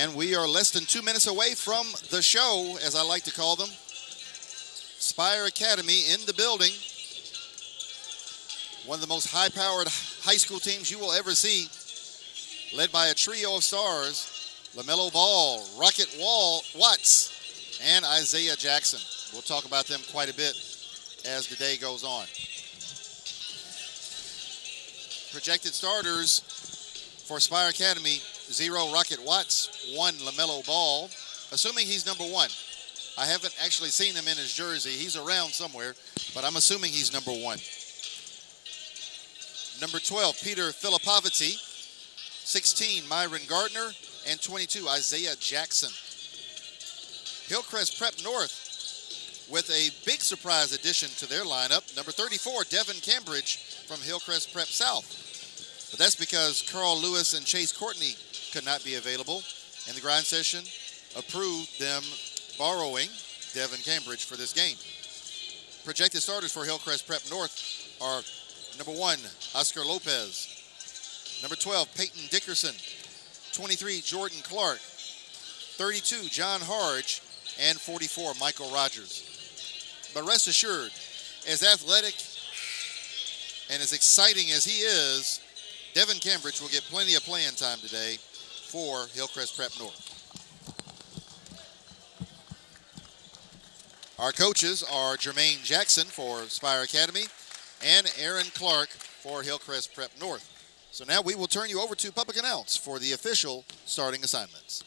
And we are less than 2 minutes away from the show, as I like to call them. Spire Academy in the building. One of the most high-powered high school teams you will ever see, led by a trio of stars, LaMelo Ball, Rocket Watts, and Isaiah Jackson. We'll talk about them quite a bit as the day goes on. Projected starters for Spire Academy: 0 Rocket Watts, 1 LaMelo Ball, assuming he's number 1. I haven't actually seen him in his jersey. He's around somewhere, but I'm assuming he's number 1. Number 12, Peter Filipovity. 16, Myron Gardner. And 22, Isaiah Jackson. Hillcrest Prep North with a big surprise addition to their lineup. Number 34, Devin Cambridge from Hillcrest Prep South. But that's because Carl Lewis and Chase Courtney could not be available, and the grind session approved them borrowing Devin Cambridge for this game. Projected starters for Hillcrest Prep North are number 1, Oscar Lopez. Number 12, Peyton Dickerson. 23, Jordan Clark. 32, John Harge. And 44, Michael Rogers. But rest assured, as athletic and as exciting as he is, Devin Cambridge will get plenty of playing time today for Hillcrest Prep North. Our coaches are Jermaine Jackson for Spire Academy and Aaron Clark for Hillcrest Prep North. So now we will turn you over to Public Announce for the official starting assignments.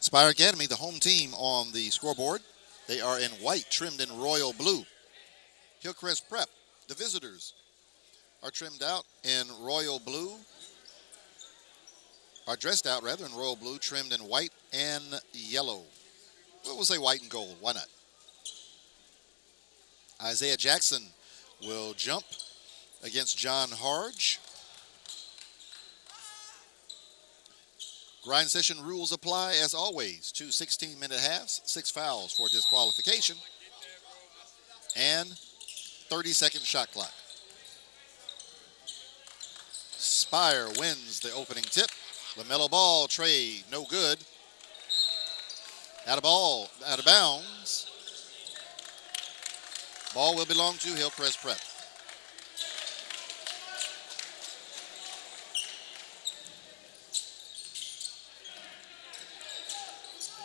Spire Academy, the home team on the scoreboard. They are in white, trimmed in royal blue. Hillcrest Prep, the visitors, are trimmed out in royal blue, are dressed out rather in royal blue, trimmed in white and yellow. We'll say white and gold, why not? Isaiah Jackson will jump against John Harge. Grind session rules apply as always. 2 16-minute halves, 6 fouls for disqualification, and 30-second shot clock. Spire wins the opening tip. LaMelo Ball, trade, no good. Out of bounds. Ball will belong to Hillcrest Prep.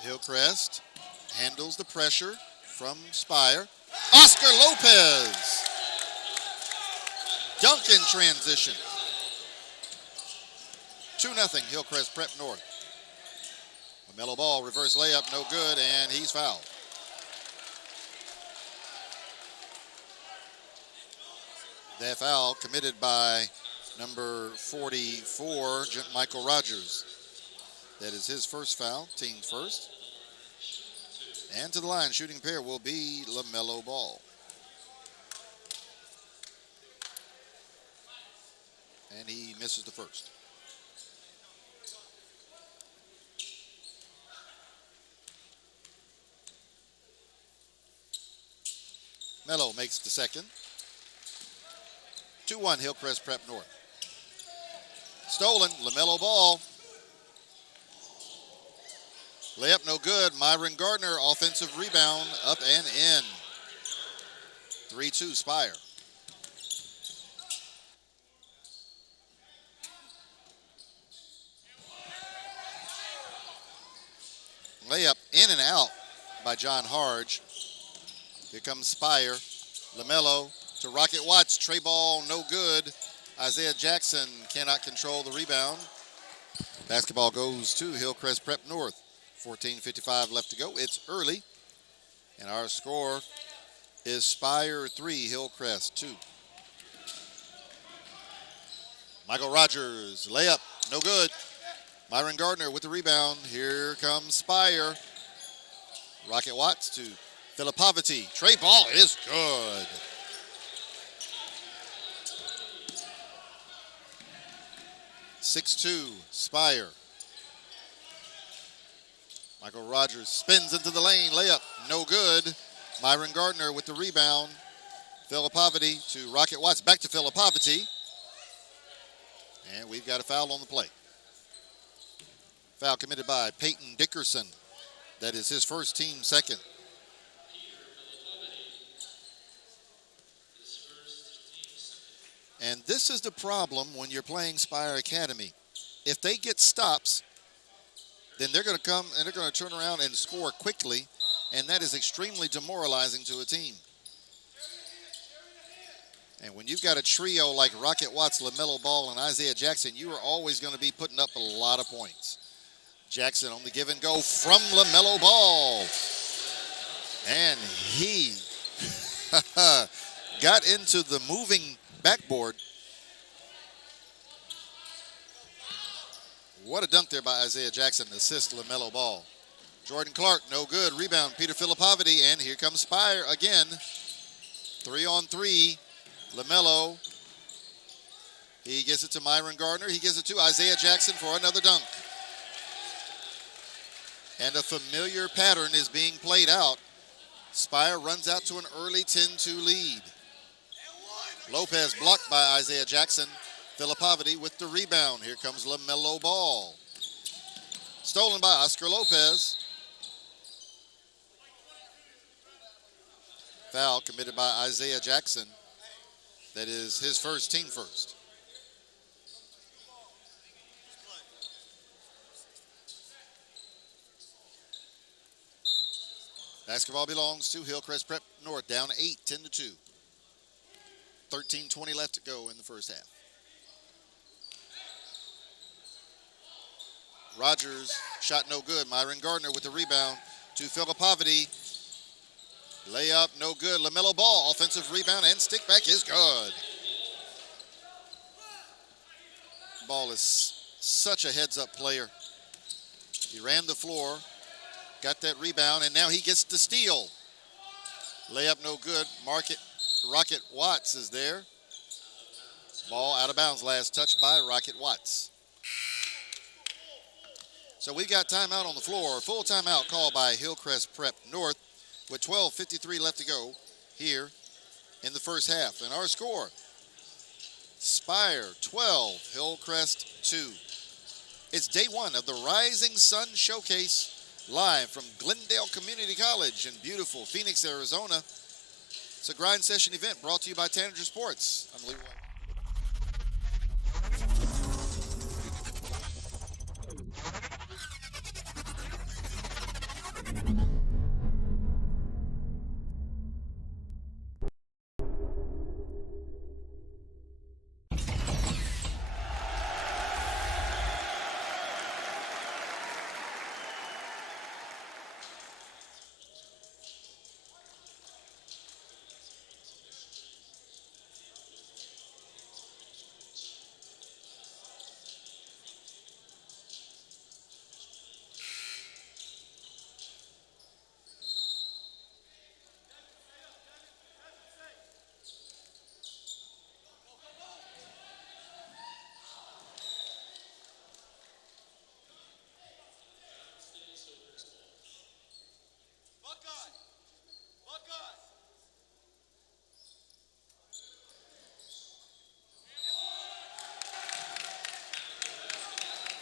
Hillcrest handles the pressure from Spire. Oscar Lopez. Dunk in transition. 2-0 Hillcrest Prep North. LaMelo Ball, reverse layup, no good, and he's fouled. That foul committed by number 44, Michael Rogers. That is his first foul, team's first. And to the line, shooting pair will be LaMelo Ball. And he misses the first. Melo makes the second. 2-1 Hillcrest Prep North. Stolen, LaMelo Ball. Layup no good. Myron Gardner, offensive rebound, up and in. 3-2 Spire. Layup in and out by John Harge. Here comes Spire. LaMelo to Rocket Watts. Tray ball, no good. Isaiah Jackson cannot control the rebound. Basketball goes to Hillcrest Prep North. 14:55 left to go. It's early. And our score is Spire 3, Hillcrest 2. Michael Rogers, layup, no good. Myron Gardner with the rebound. Here comes Spire. Rocket Watts to Filipovity. Tray ball is good. (6-2) Spire. Michael Rogers spins into the lane. Layup, no good. Myron Gardner with the rebound. Filipovity to Rocket Watts. Back to Filipovity. And we've got a foul on the play. Foul committed by Peyton Dickerson. That is his first, team second. And this is the problem when you're playing Spire Academy. If they get stops, then they're going to come and they're going to turn around and score quickly, and that is extremely demoralizing to a team. And when you've got a trio like Rocket Watts, LaMelo Ball, and Isaiah Jackson, you are always going to be putting up a lot of points. Jackson on the give and go from LaMelo Ball. And he got into the moving backboard. What a dunk there by Isaiah Jackson. Assist LaMelo Ball. Jordan Clark, no good. Rebound, Peter Filipovity, and here comes Spire again. 3-on-3. LaMelo. He gets it to Myron Gardner. He gives it to Isaiah Jackson for another dunk. And a familiar pattern is being played out. Spire runs out to an early 10-2 lead. Lopez blocked by Isaiah Jackson. Filipovity with the rebound. Here comes LaMelo Ball. Stolen by Oscar Lopez. Foul committed by Isaiah Jackson. That is his first, team first. Basketball belongs to Hillcrest Prep North, down 8, 10-2. 13:20 left to go in the first half. Rogers, shot no good. Myron Gardner with the rebound to Filipovity. Layup, no good. LaMelo Ball, offensive rebound, and stick back is good. Ball is such a heads-up player. He ran the floor, got that rebound, and now he gets the steal. Layup no good. Rocket Watts is there. Ball out of bounds. Last touch by Rocket Watts. So we've got timeout on the floor. Full timeout called by Hillcrest Prep North with 12:53 left to go here in the first half. And our score, Spire 12, Hillcrest 2. It's day one of the Rising Sun Showcase live from Glendale Community College in beautiful Phoenix, Arizona. It's a grind session event brought to you by Tanager Sports. I'm Lee White.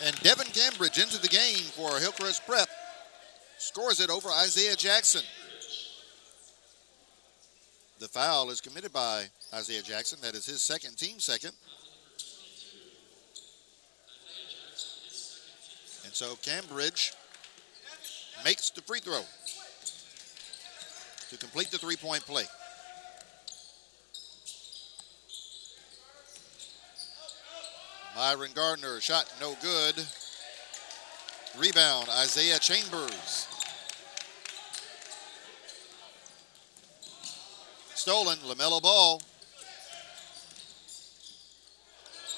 And Devin Cambridge into the game for Hillcrest Prep. Scores it over Isaiah Jackson. The foul is committed by Isaiah Jackson. That is his second, team second. And so Cambridge makes the free throw to complete the three-point play. Myron Gardner, shot no good. Rebound, Isaiah Chambers. Stolen, LaMelo Ball.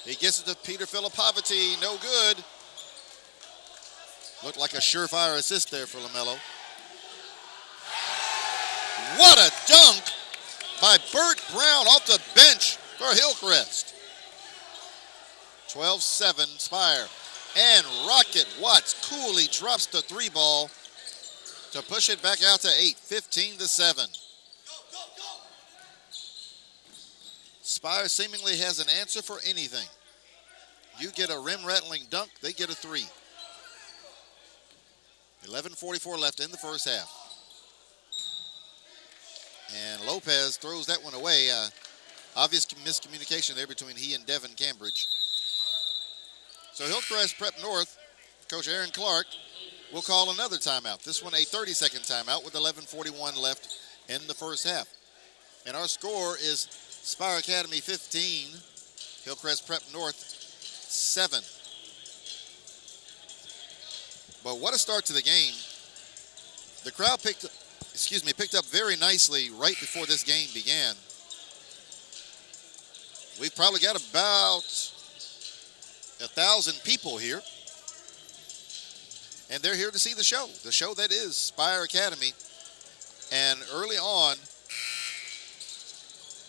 He gets it to Peter Filipovity, no good. Looked like a surefire assist there for LaMelo. What a dunk by Burt Brown off the bench for Hillcrest. 12-7 Spire. And Rocket Watts coolly drops the three ball to push it back out to 8, 15-7. Spire seemingly has an answer for anything. You get a rim-rattling dunk, they get a three. 11:44 left in the first half. And Lopez throws that one away. Obvious miscommunication there between he and Devin Cambridge. So Hillcrest Prep North, Coach Aaron Clark will call another timeout. This one a 30-second timeout with 11:41 left in the first half. And our score is Spire Academy 15, Hillcrest Prep North 7. But what a start to the game. The crowd picked up very nicely right before this game began. We've probably got about 1,000 people here. And they're here to see the show that is Spire Academy. And early on,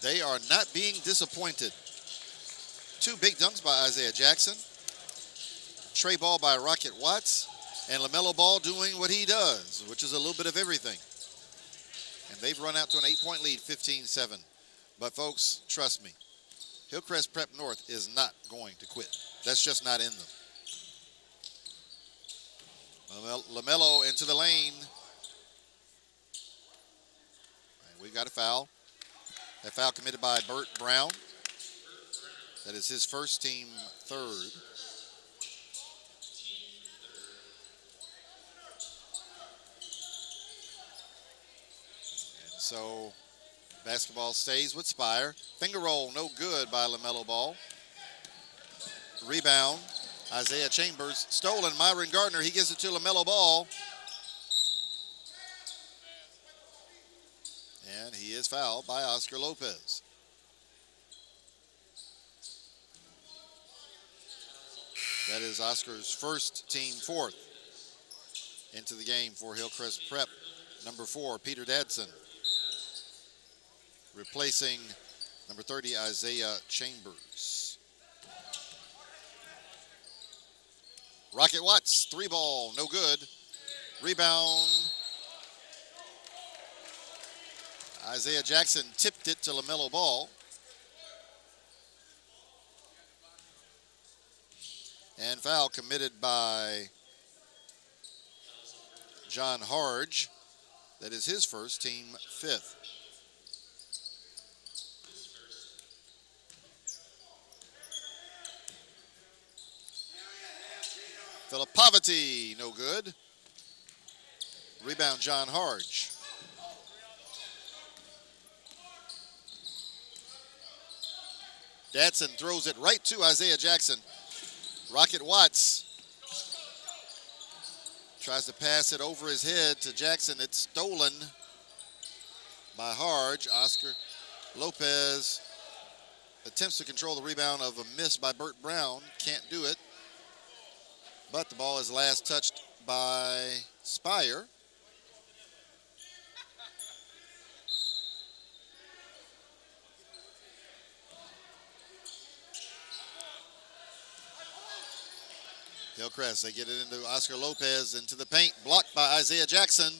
they are not being disappointed. Two big dunks by Isaiah Jackson. Tray ball by Rocket Watts. And LaMelo Ball doing what he does, which is a little bit of everything. And they've run out to an 8-point lead, 15-7. But folks, trust me, Hillcrest Prep North is not going to quit. That's just not in them. LaMelo into the lane. And we've got a foul. That foul committed by Burt Brown. That is his first, team third. And so basketball stays with Spire. Finger roll, no good by LaMelo Ball. Rebound, Isaiah Chambers. Stolen, Myron Gardner. He gives it to LaMelo Ball. And he is fouled by Oscar Lopez. That is Oscar's first, team fourth. Into the game for Hillcrest Prep. Number 4, Peter Dadson. Replacing number 30, Isaiah Chambers. Rocket Watts, three ball, no good. Rebound. Isaiah Jackson tipped it to LaMelo Ball. And foul committed by John Harge. That is his first, team fifth. Filipovity, no good. Rebound, John Harge. Dadson throws it right to Isaiah Jackson. Rocket Watts tries to pass it over his head to Jackson. It's stolen by Harge. Oscar Lopez attempts to control the rebound of a miss by Burt Brown. Can't do it. But the ball is last touched by Spire. Hillcrest, they get it into Oscar Lopez, into the paint, blocked by Isaiah Jackson.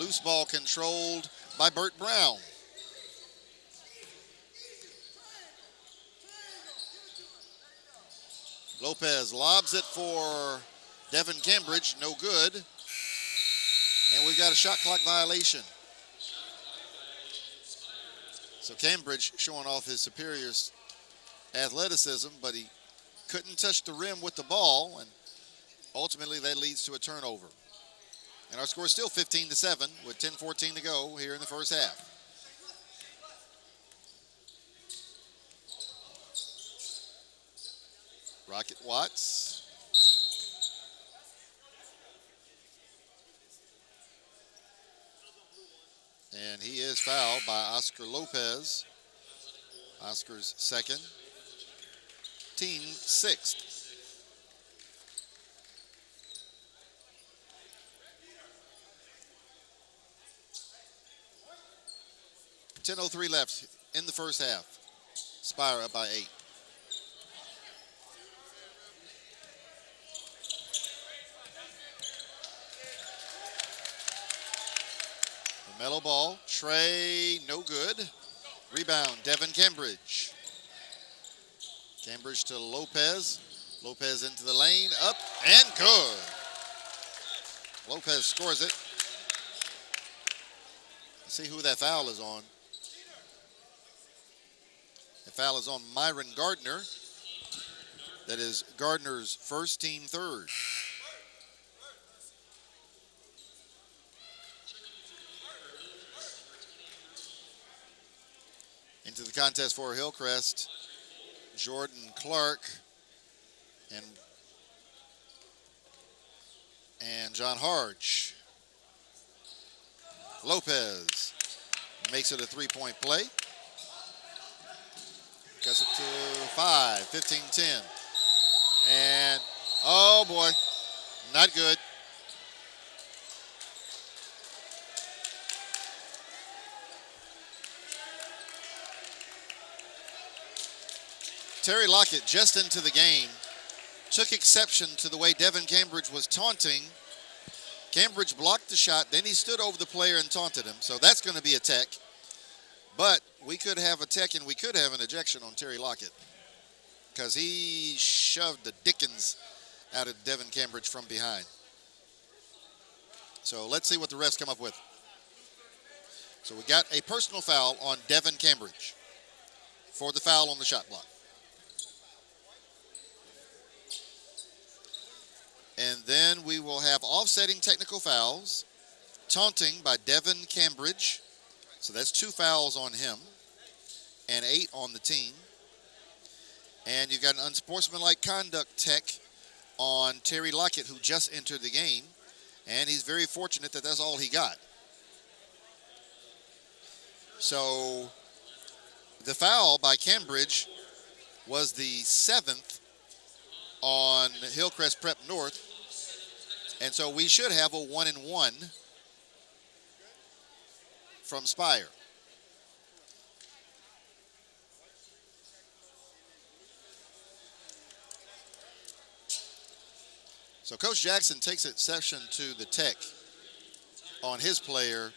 Loose ball controlled by Burt Brown. Lopez lobs it for Devin Cambridge. No good. And we've got a shot clock violation. So Cambridge showing off his superior athleticism, but he couldn't touch the rim with the ball, and ultimately that leads to a turnover. And our score is still 15-7 with 10:14 to go here in the first half. Rocket Watts. And he is fouled by Oscar Lopez. Oscar's second, team sixth. .10:03 left in the first half. Spire up by 8. LaMelo Ball, Trey, no good. Rebound, Devin Cambridge. Cambridge to Lopez. Lopez into the lane, up and good. Lopez scores it. Let's see who that foul is on. The foul is on Myron Gardner. That is Gardner's first, team third. Into the contest for Hillcrest, Jordan Clark and John Harge. Lopez makes it a three-point play. Cuts it to 5, 15-10. And, oh boy, not good. Terry Lockett, just into the game, took exception to the way Devin Cambridge was taunting. Cambridge blocked the shot, then he stood over the player and taunted him. So that's going to be a tech. But we could have a tech and we could have an ejection on Terry Lockett because he shoved the dickens out of Devin Cambridge from behind. So let's see what the refs come up with. So we got a personal foul on Devin Cambridge for the foul on the shot block. And then we will have offsetting technical fouls, taunting by Devin Cambridge. So that's 2 fouls on him and 8 on the team. And you've got an unsportsmanlike conduct tech on Terry Lockett, who just entered the game. And he's very fortunate that that's all he got. So the foul by Cambridge was the 7th on Hillcrest Prep North. And so we should have a 1-and-1 from Spire. So Coach Jackson takes exception to the tech on his player,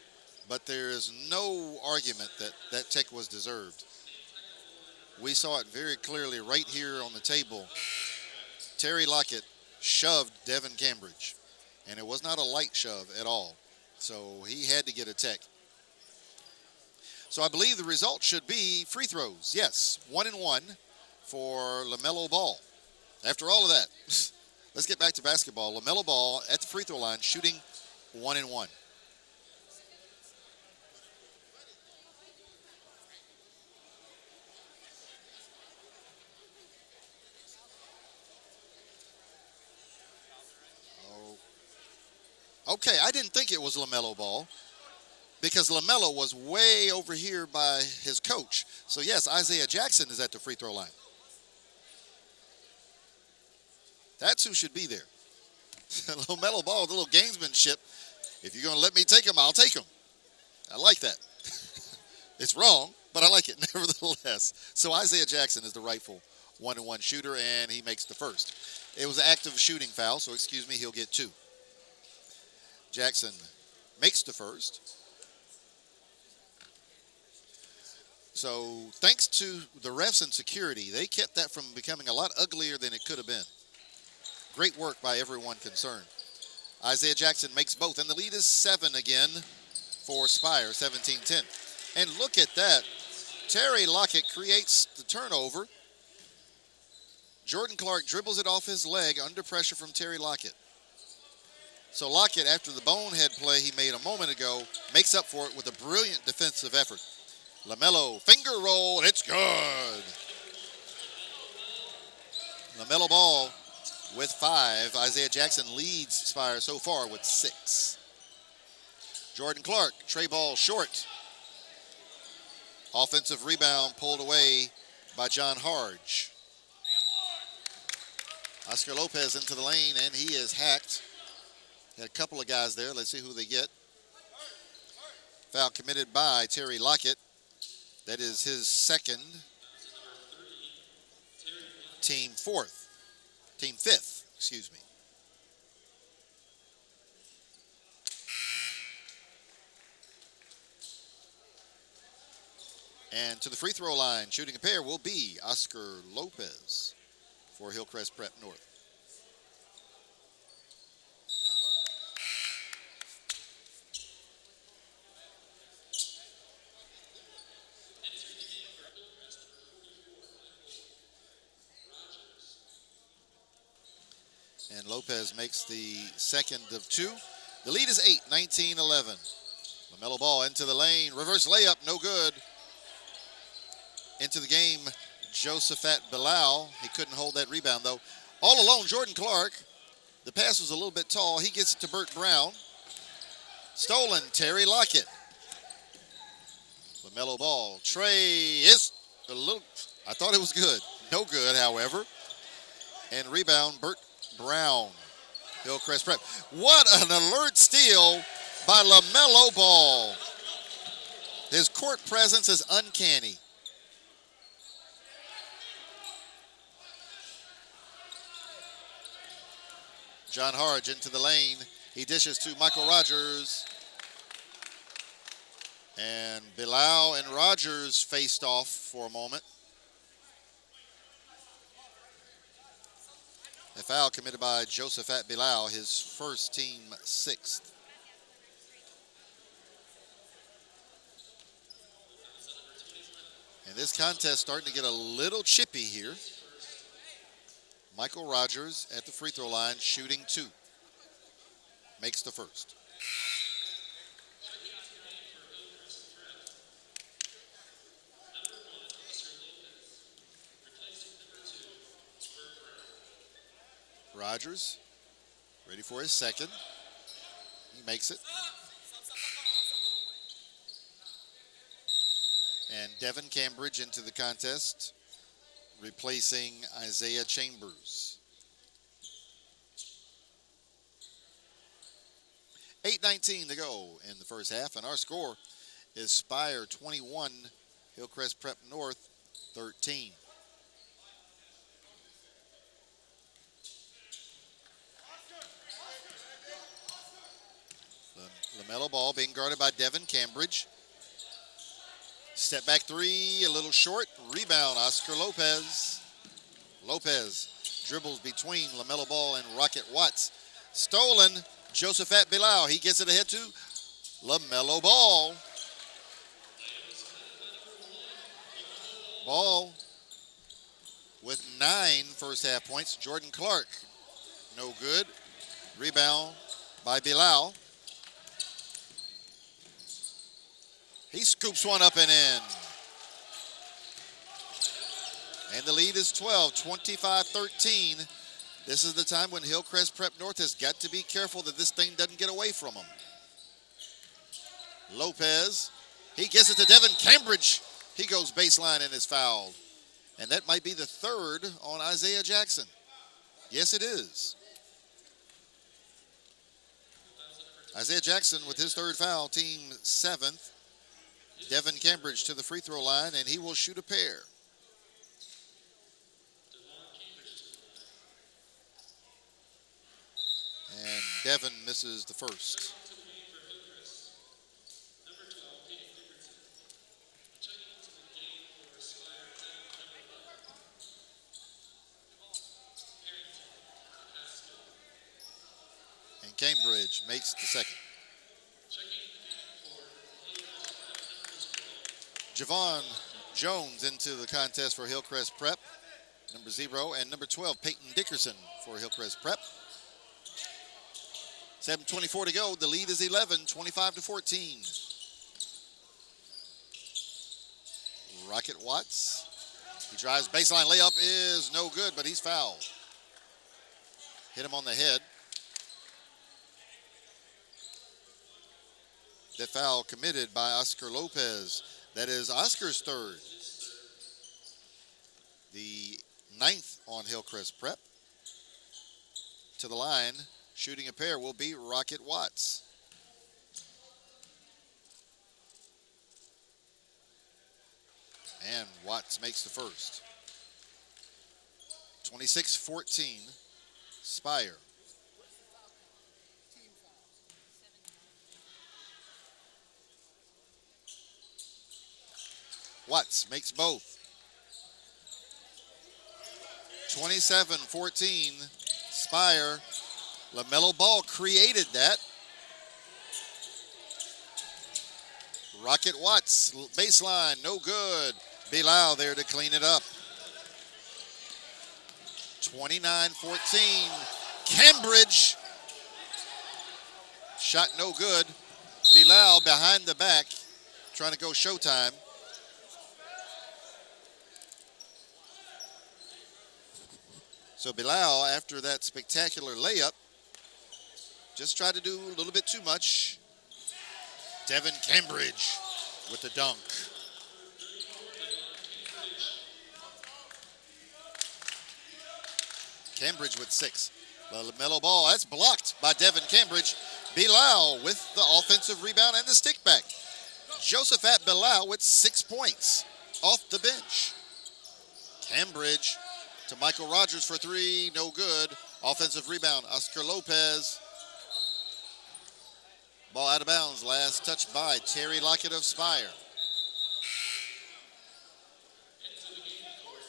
but there is no argument that that tech was deserved. We saw it very clearly right here on the table. Terry Lockett shoved Devin Cambridge, and it was not a light shove at all. So he had to get a tech. So I believe the result should be free throws. Yes, 1-and-1 for LaMelo Ball. After all of that, let's get back to basketball. LaMelo Ball at the free throw line shooting 1-and-1. Okay, I didn't think it was LaMelo Ball because LaMelo was way over here by his coach. So, yes, Isaiah Jackson is at the free throw line. That's who should be there. LaMelo Ball, the little gamesmanship. If you're going to let me take him, I'll take him. I like that. It's wrong, but I like it nevertheless. So Isaiah Jackson is the rightful 1-and-1 shooter, and he makes the first. It was an active shooting foul, so excuse me, he'll get 2. Jackson makes the first. So thanks to the refs and security, they kept that from becoming a lot uglier than it could have been. Great work by everyone concerned. Isaiah Jackson makes both, and the lead is 7 again for Spire, 17-10. And look at that. Terry Lockett creates the turnover. Jordan Clark dribbles it off his leg under pressure from Terry Lockett. So Lockett, after the bonehead play he made a moment ago, makes up for it with a brilliant defensive effort. LaMelo, finger roll, and it's good. LaMelo Ball with 5. Isaiah Jackson leads Spire so far with 6. Jordan Clark, tray ball short. Offensive rebound pulled away by John Harge. Oscar Lopez into the lane, and he is hacked. Had a couple of guys there. Let's see who they get. Foul committed by Terry Lockett. That is his second. Team fifth, excuse me. And to the free throw line, shooting a pair will be Oscar Lopez for Hillcrest Prep North. And Lopez makes the second of 2. The lead is 8, 19-11. LaMelo Ball into the lane. Reverse layup, no good. Into the game, Josephat Bilal. He couldn't hold that rebound, though. All alone, Jordan Clark. The pass was a little bit tall. He gets it to Burt Brown. Stolen, Terry Lockett. LaMelo Ball. Trey is a little, I thought it was good. No good, however. And rebound, Burt Brown. Hillcrest Prep. What an alert steal by LaMelo Ball. His court presence is uncanny. John Harge into the lane. He dishes to Michael Rogers. And Bilal and Rogers faced off for a moment. A foul committed by Josephat Bilal, his first, team 6th. And this contest starting to get a little chippy here. Michael Rogers at the free throw line, shooting 2. Makes the first. Rogers, ready for his second. He makes it. And Devin Cambridge into the contest, replacing Isaiah Chambers. 8:19 to go in the first half, and our score is Spire 21, Hillcrest Prep North 13. LaMelo Ball being guarded by Devin Cambridge. Step back 3, a little short. Rebound, Oscar Lopez. Lopez dribbles between LaMelo Ball and Rocket Watts. Stolen, Josephat Bilal. He gets it ahead to LaMelo Ball. Ball with 9 first half points. Jordan Clark, no good. Rebound by Bilal. He scoops one up and in. And the lead is 12, 25-13. This is the time when Hillcrest Prep North has got to be careful that this thing doesn't get away from them. Lopez, he gets it to Devin Cambridge. He goes baseline and is fouled. And that might be the third on Isaiah Jackson. Yes, it is. Isaiah Jackson with his third foul, team 7th. Devin Cambridge to the free throw line, and he will shoot a pair. And Devin misses the first. Cambridge makes the second. Javon Jones into the contest for Hillcrest Prep, number 0, and number 12, Peyton Dickerson for Hillcrest Prep. 7:24 to go. The lead is 11, 25-14. Rocket Watts. He drives baseline layup is no good, but he's fouled. Hit him on the head. The foul committed by Oscar Lopez. That is Oscar's third. The 9th on Hillcrest Prep. To the line, shooting a pair will be Rocket Watts. And Watts makes the first. 26-14, Spire. Watts makes both. 27-14, Spire. LaMelo Ball created that. Rocket Watts, baseline, no good. Bilal there to clean it up. 29-14, Cambridge. Shot no good. Bilal behind the back, trying to go showtime. So Bilal, after that spectacular layup, just tried to do a little bit too much. Devin Cambridge with the dunk. Cambridge with 6. The LaMelo Ball, that's blocked by Devin Cambridge. Bilal with the offensive rebound and the stick back. Josephat Bilal with 6 points off the bench. Cambridge to Michael Rogers for 3, no good. Offensive rebound, Oscar Lopez. Ball out of bounds, last touch by Terry Lockett of Spire.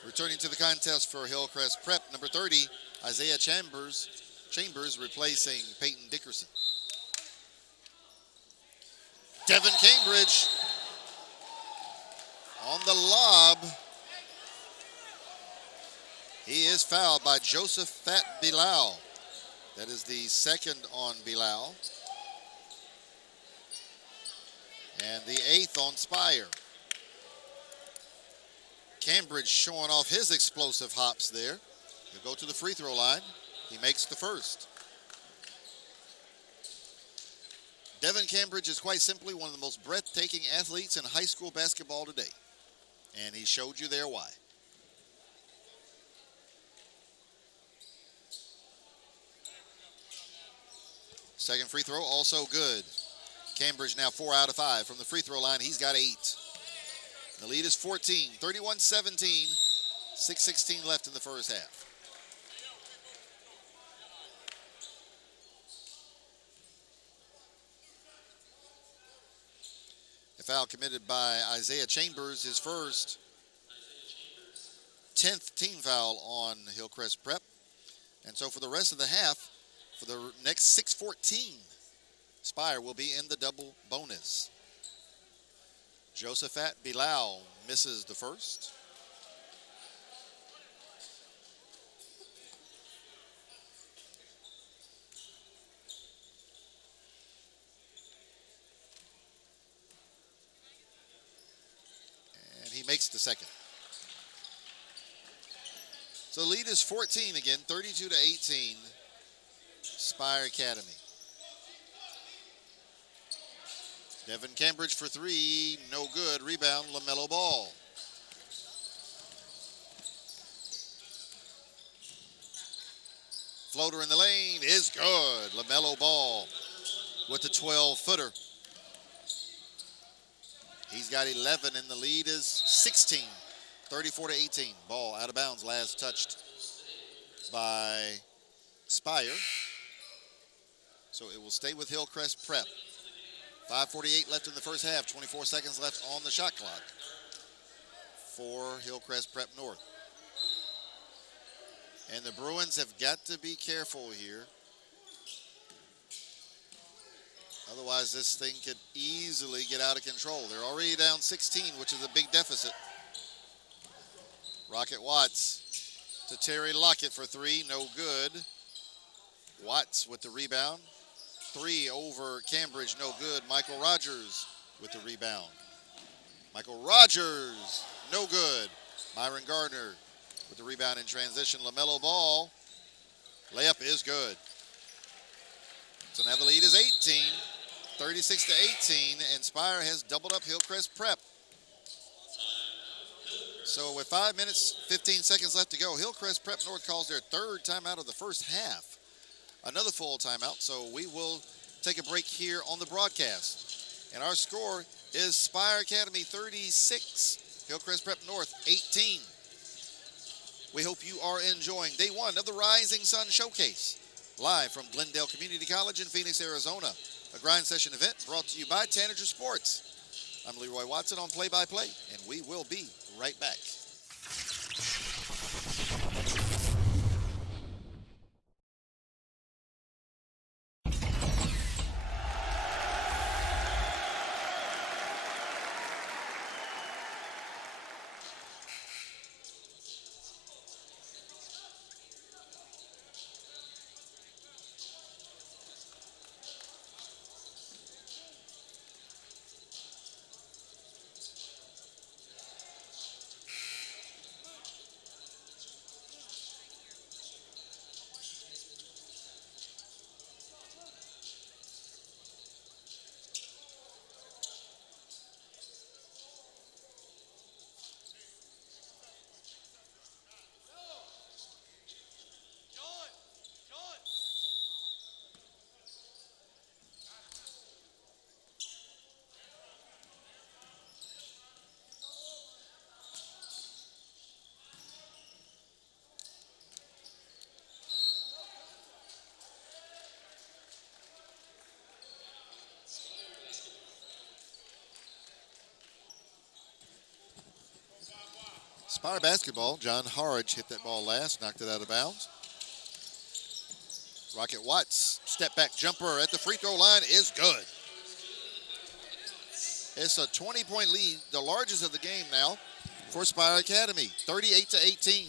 Returning to the contest for Hillcrest Prep, number 30, Isaiah Chambers replacing Peyton Dickerson. Devin Cambridge on the lob. He is fouled by Josephat Bilal. That is the second on Bilal. And the 8th on Spire. Cambridge showing off his explosive hops there. He'll go to the free throw line. He makes the first. Devin Cambridge is quite simply one of the most breathtaking athletes in high school basketball today. And he showed you there why. Second free throw, also good. Cambridge now 4 out of 5 from the free throw line. He's got 8. The lead is 14, 31-17, 6:16 left in the first half. A foul committed by Isaiah Chambers, his first. 10th team foul on Hillcrest Prep. And so for the rest of the half, for the next 6:14, Spire will be in the double bonus. Josephat Bilal misses the first. And he makes the second. So the lead is 14 again, 32-18, Spire Academy. Devin Cambridge for 3, no good. Rebound, LaMelo Ball. Floater in the lane is good. LaMelo Ball with the 12-footer. He's got 11 and the lead is 16, 34-18. Ball out of bounds, last touched by Spire. So it will stay with Hillcrest Prep. 5:48 left in the first half, 24 seconds left on the shot clock for Hillcrest Prep North. And the Bruins have got to be careful here. Otherwise, this thing could easily get out of control. They're already down 16, which is a big deficit. Rocket Watts to Terry Lockett for three, no good. Watts with the rebound. Three over Cambridge, no good. Michael Rogers with the rebound. Michael Rogers, no good. Myron Gardner with the rebound in transition. LaMelo Ball, layup is good. So now the lead is 18, 36 to 18, and Spire has doubled up Hillcrest Prep. So with 5 minutes, 15 seconds left to go, Hillcrest Prep North calls their third timeout of the first half. Another full timeout, so we will take a break here on the broadcast. And our score is Spire Academy 36, Hillcrest Prep North 18. We hope you are enjoying day one of the Rising Sun Showcase, live from Glendale Community College in Phoenix, Arizona. A grind session event brought to you by Tanager Sports. I'm Leroy Watson on play-by-play, and we will be right back. Spire basketball, John Harge hit that ball last, knocked it out of bounds. Rocket Watts, step back jumper at the free throw line is good. It's a 20-point lead, the largest of the game now for Spire Academy, 38 to 18.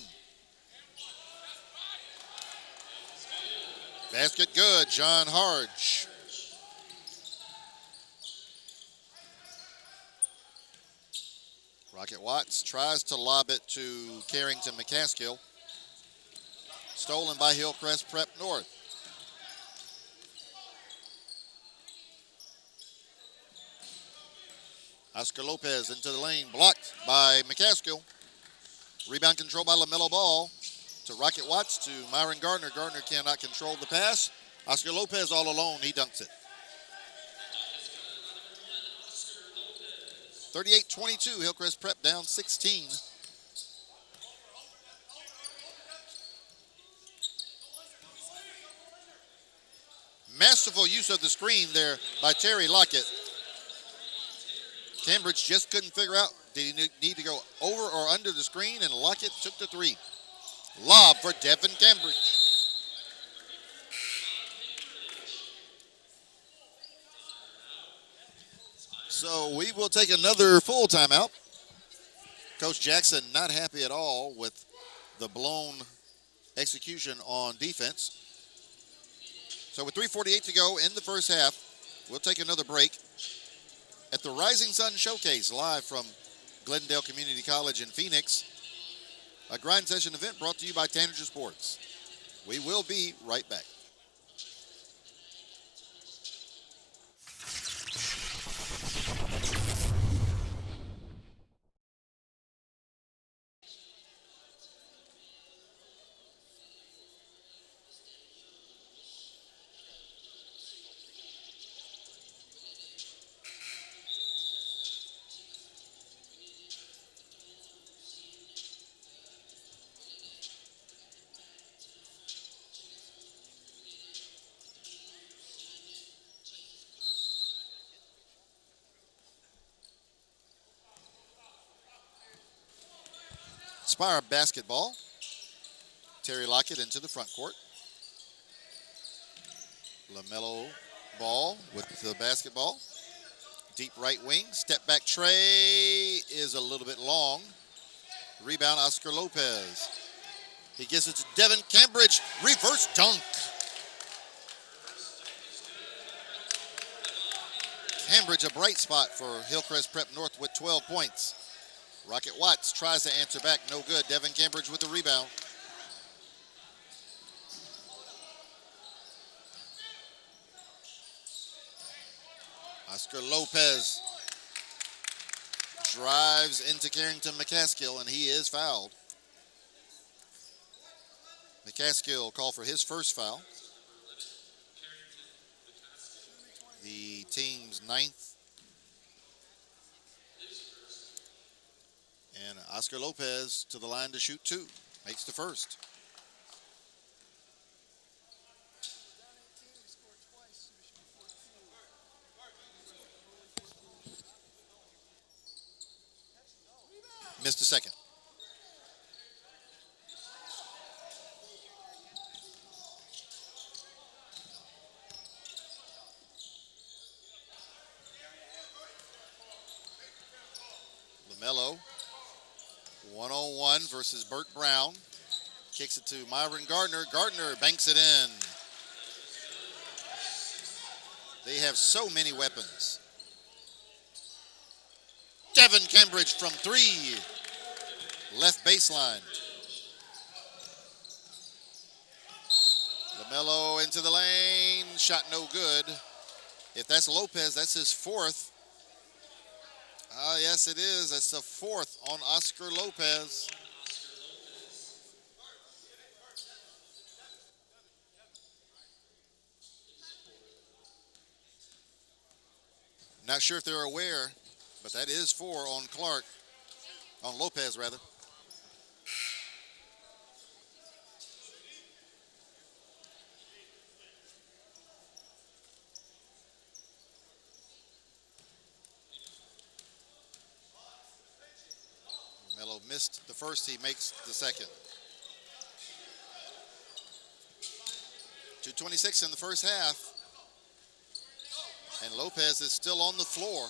Basket good, John Harge. Rocket Watts tries to lob it to Carrington McCaskill. Stolen by Hillcrest Prep North. Oscar Lopez into the lane, blocked by McCaskill. Rebound control by LaMelo Ball to Rocket Watts to Myron Gardner. Gardner cannot control the pass. Oscar Lopez all alone, he dunks it. 38-22, Hillcrest Prep down 16. Masterful use of the screen there by Terry Lockett. Cambridge just couldn't figure out, did he need to go over or under the screen, and Lockett took the three. Lob for Devin Cambridge. So we will take another full timeout. Coach Jackson not happy at all with the blown execution on defense. So with 3:48 to go in the first half, we'll take another break at the Rising Sun Showcase, live from Glendale Community College in Phoenix. A grind session event brought to you by Tanager Sports. We will be right back. Spire basketball. Terry Lockett into the front court. LaMelo Ball with the basketball. Deep right wing. Step back tray is a little bit long. Rebound, Oscar Lopez. He gets it to Devin Cambridge. Reverse dunk. Cambridge, a bright spot for Hillcrest Prep North with 12 points. Rocket Watts tries to answer back. No good. Devin Cambridge with the rebound. Oscar Lopez drives into Carrington McCaskill, and he is fouled. McCaskill called for his first foul. The team's 9th. And Oscar Lopez to the line to shoot 2. Makes the first. Missed a second. LaMelo, one-on-one versus Burt Brown. Kicks it to Myron Gardner. Gardner banks it in. They have so many weapons. Devin Cambridge from 3. Left baseline. LaMelo into the lane. Shot no good. If that's Lopez, that's his 4th. Yes, it is. That's the 4th on Oscar Lopez. Not sure if they're aware, but that is 4 on Clark. On Lopez, rather. Melo missed the first, he makes the second. 2:26 in the first half. And Lopez is still on the floor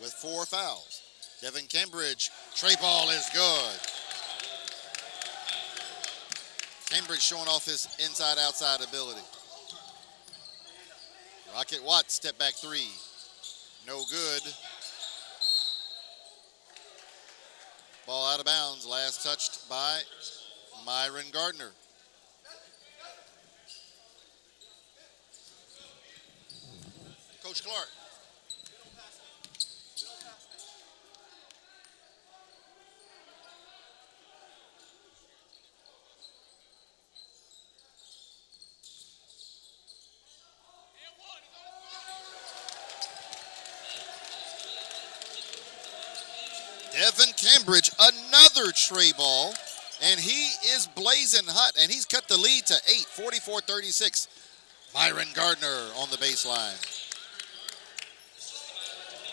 with 4 fouls. Devin Cambridge, tray ball is good. Cambridge showing off his inside-outside ability. Rocket Watts, step back 3. No good. Ball out of bounds, last touched by Myron Gardner. Coach Clark. Devin Cambridge, another tray ball, and he is blazing hot, and he's cut the lead to 8, 44-36. Myron Gardner on the baseline.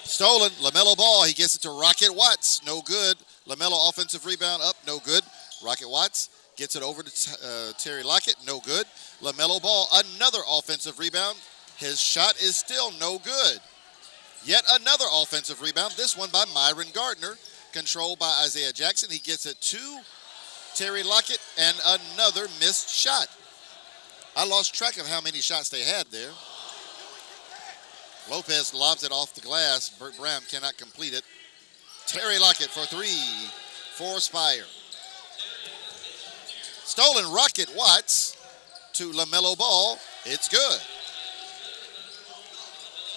Stolen, LaMelo ball, he gets it to Rocket Watts, no good. LaMelo offensive rebound up, no good. Rocket Watts gets it over to Terry Lockett, no good. LaMelo ball, another offensive rebound. His shot is still no good. Yet another offensive rebound, this one by Myron Gardner, controlled by Isaiah Jackson. He gets it to Terry Lockett, and another missed shot. I lost track of how many shots they had there. Lopez lobs it off the glass. Burt Brown cannot complete it. Terry Lockett for 3 for Spire. Stolen, Rocket Watts to LaMelo ball. It's good.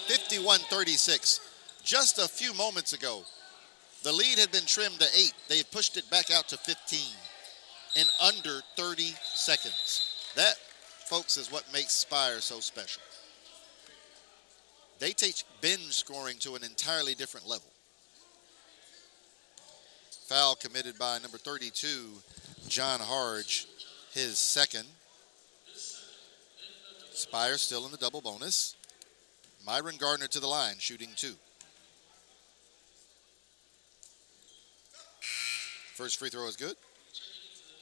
51-36. Just a few moments ago, the lead had been trimmed to 8. They pushed it back out to 15 in under 30 seconds. That, folks, is what makes Spire so special. They take binge scoring to an entirely different level. Foul committed by number 32, John Harge, his second. Spire still in the double bonus. Myron Gardner to the line, shooting 2. First free throw is good.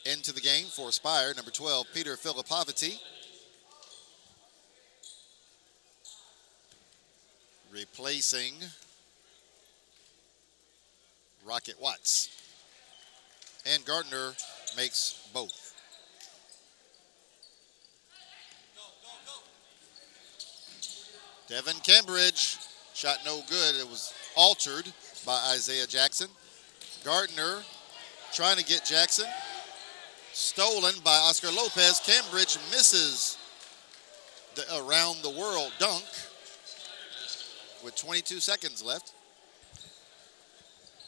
Into the game for Spire, number 12, Peter Filipovity. replacing Rocket Watts. And Gardner makes both. Devin Cambridge, shot no good. It was altered by Isaiah Jackson. Gardner trying to get Jackson. Stolen by Oscar Lopez. Cambridge misses the around the world dunk with 22 seconds left.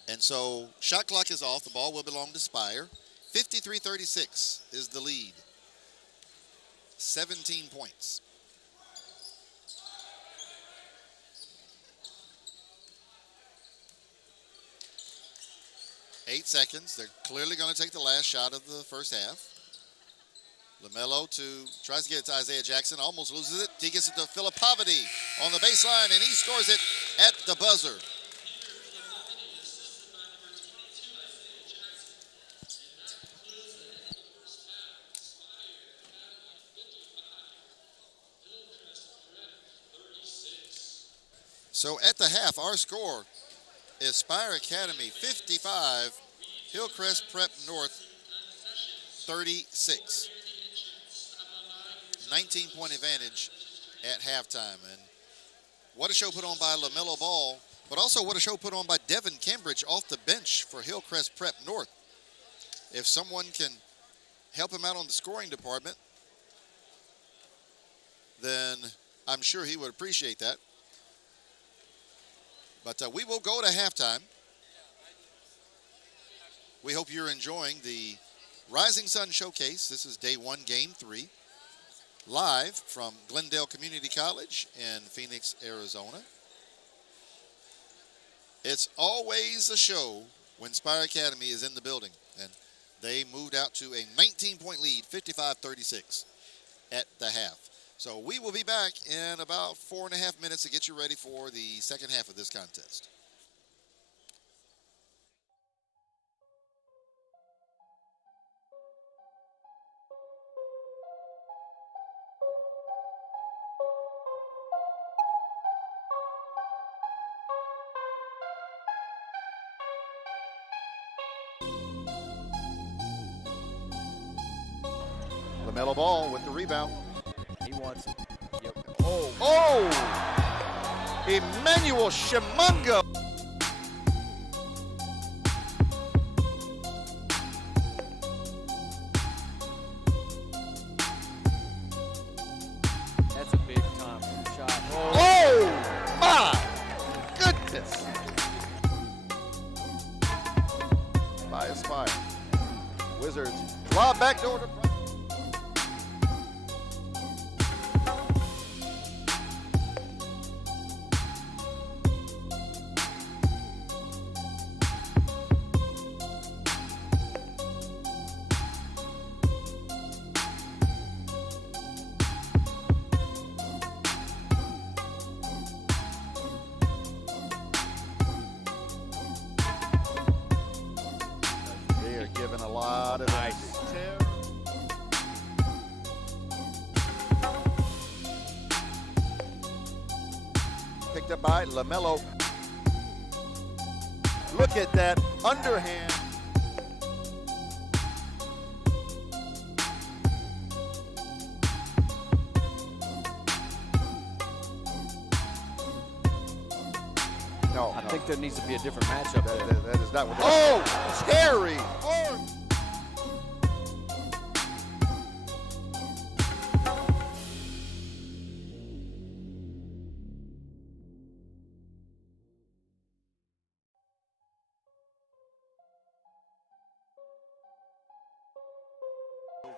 And so shot clock is off. The ball will belong to Spire. 53-36 is the lead. 17 points. Eight seconds. They're clearly going to take the last shot of the first half. LaMelo tries to get it to Isaiah Jackson, almost loses it. He gets it to Filipovity on the baseline, and he scores it at the buzzer. So at the half, our score is Spire Academy 55, Hillcrest Prep North 36. 19-point advantage at halftime. And what a show put on by LaMelo Ball, but also what a show put on by Devin Cambridge off the bench for Hillcrest Prep North. If someone can help him out on the scoring department, then I'm sure he would appreciate that. But we will go to halftime. We hope you're enjoying the Rising Sun Showcase. This is day one, game 3. Live from Glendale Community College in Phoenix, Arizona. It's always a show when Spire Academy is in the building. And they moved out to a 19-point lead, 55-36 at the half. So we will be back in about 4.5 minutes to get you ready for the second half of this contest. LaMelo Ball with the rebound. He wants it. Yep. Oh! Emmanuel Shimungo. That's a big time shot. Oh my goodness! By Spire. Wizards lob back door to given a lot of nice. Picked up by LaMelo. Look at that underhand. No, I think there needs to be a different matchup there. that is not what. Oh, Terry!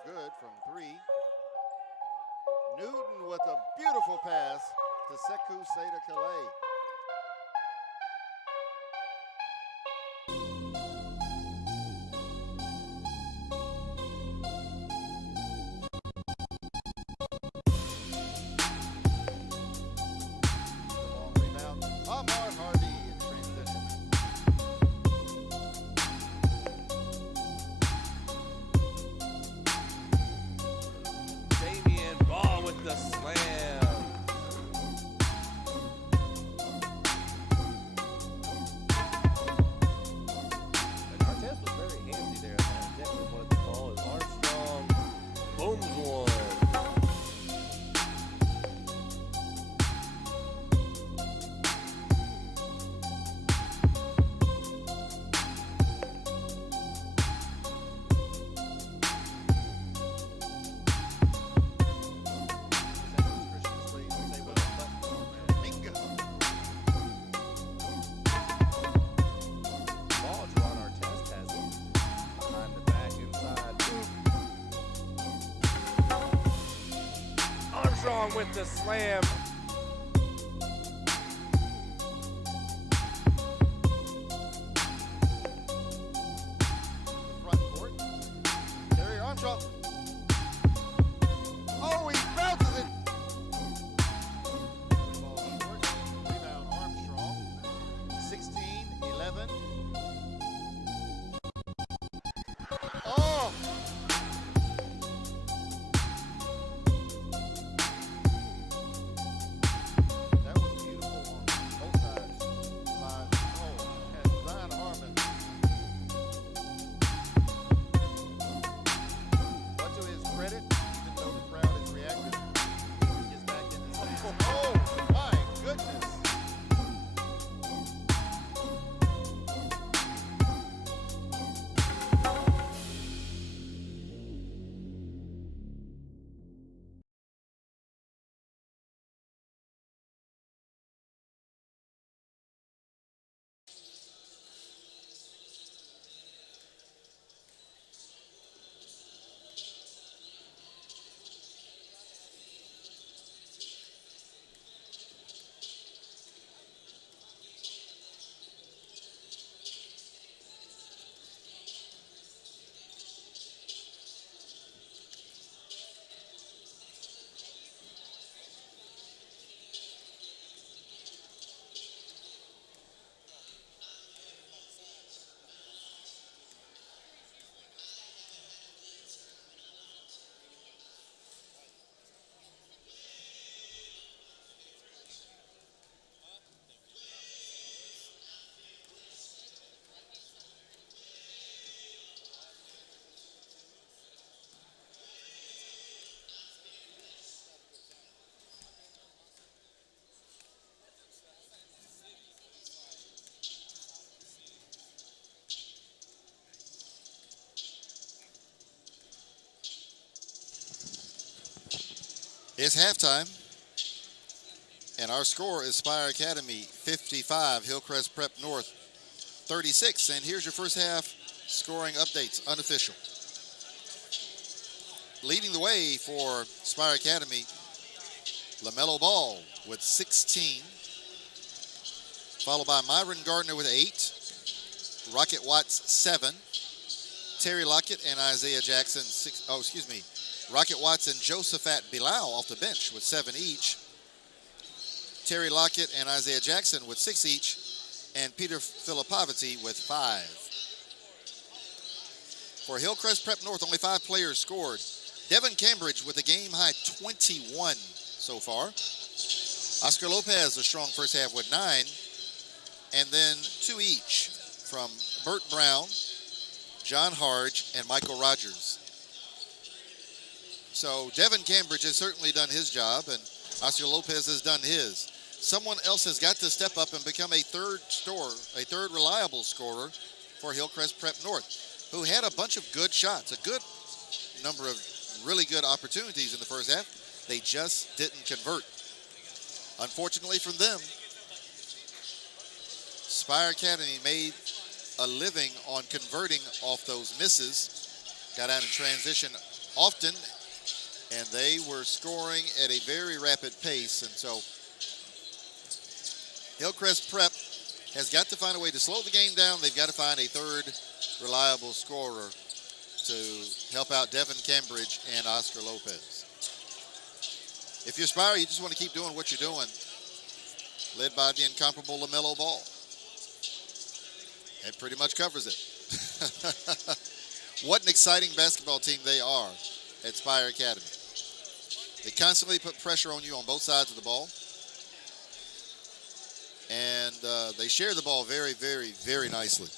Good from 3. Newton with a beautiful pass to Sekou Seda-Kale. Long rebound. Ahmad Harvey in transition. Damian Ball with the slam. with the slam. Front court. Terry Armstrong. Oh, he bounces it. Ball short. Rebound Armstrong. 16-11. Oh! That was beautiful on both sides by and Zion Harmon. But to his credit, even though the crowd is reacting, he gets back in his lane. Oh my goodness! It's halftime, and our score is Spire Academy 55, Hillcrest Prep North 36. And here's your first half scoring updates, unofficial. Leading the way for Spire Academy, LaMelo Ball with 16, followed by Myron Gardner with 8, Rocket Watts 7, Terry Lockett and Isaiah Jackson, Rocket Watts and Josephat Bilal off the bench with 7 each. Terry Lockett and Isaiah Jackson with 6 each. And Peter Filippovity with 5. For Hillcrest Prep North, only 5 players scored. Devin Cambridge with a game-high 21 so far. Oscar Lopez, a strong first half with 9. And then 2 each from Burt Brown, John Harge, and Michael Rogers. So Devin Cambridge has certainly done his job, and Oscar Lopez has done his. Someone else has got to step up and become a third reliable scorer for Hillcrest Prep North, who had a bunch of good shots, a good number of really good opportunities in the first half. They just didn't convert. Unfortunately for them, Spire Academy made a living on converting off those misses. Got out in transition often, and they were scoring at a very rapid pace. And so Hillcrest Prep has got to find a way to slow the game down. They've got to find a third reliable scorer to help out Devin Cambridge and Oscar Lopez. If you're Spire, you just want to keep doing what you're doing, led by the incomparable LaMelo Ball. That pretty much covers it. What an exciting basketball team they are at Spire Academy. They constantly put pressure on you on both sides of the ball. And they share the ball very, very, very nicely.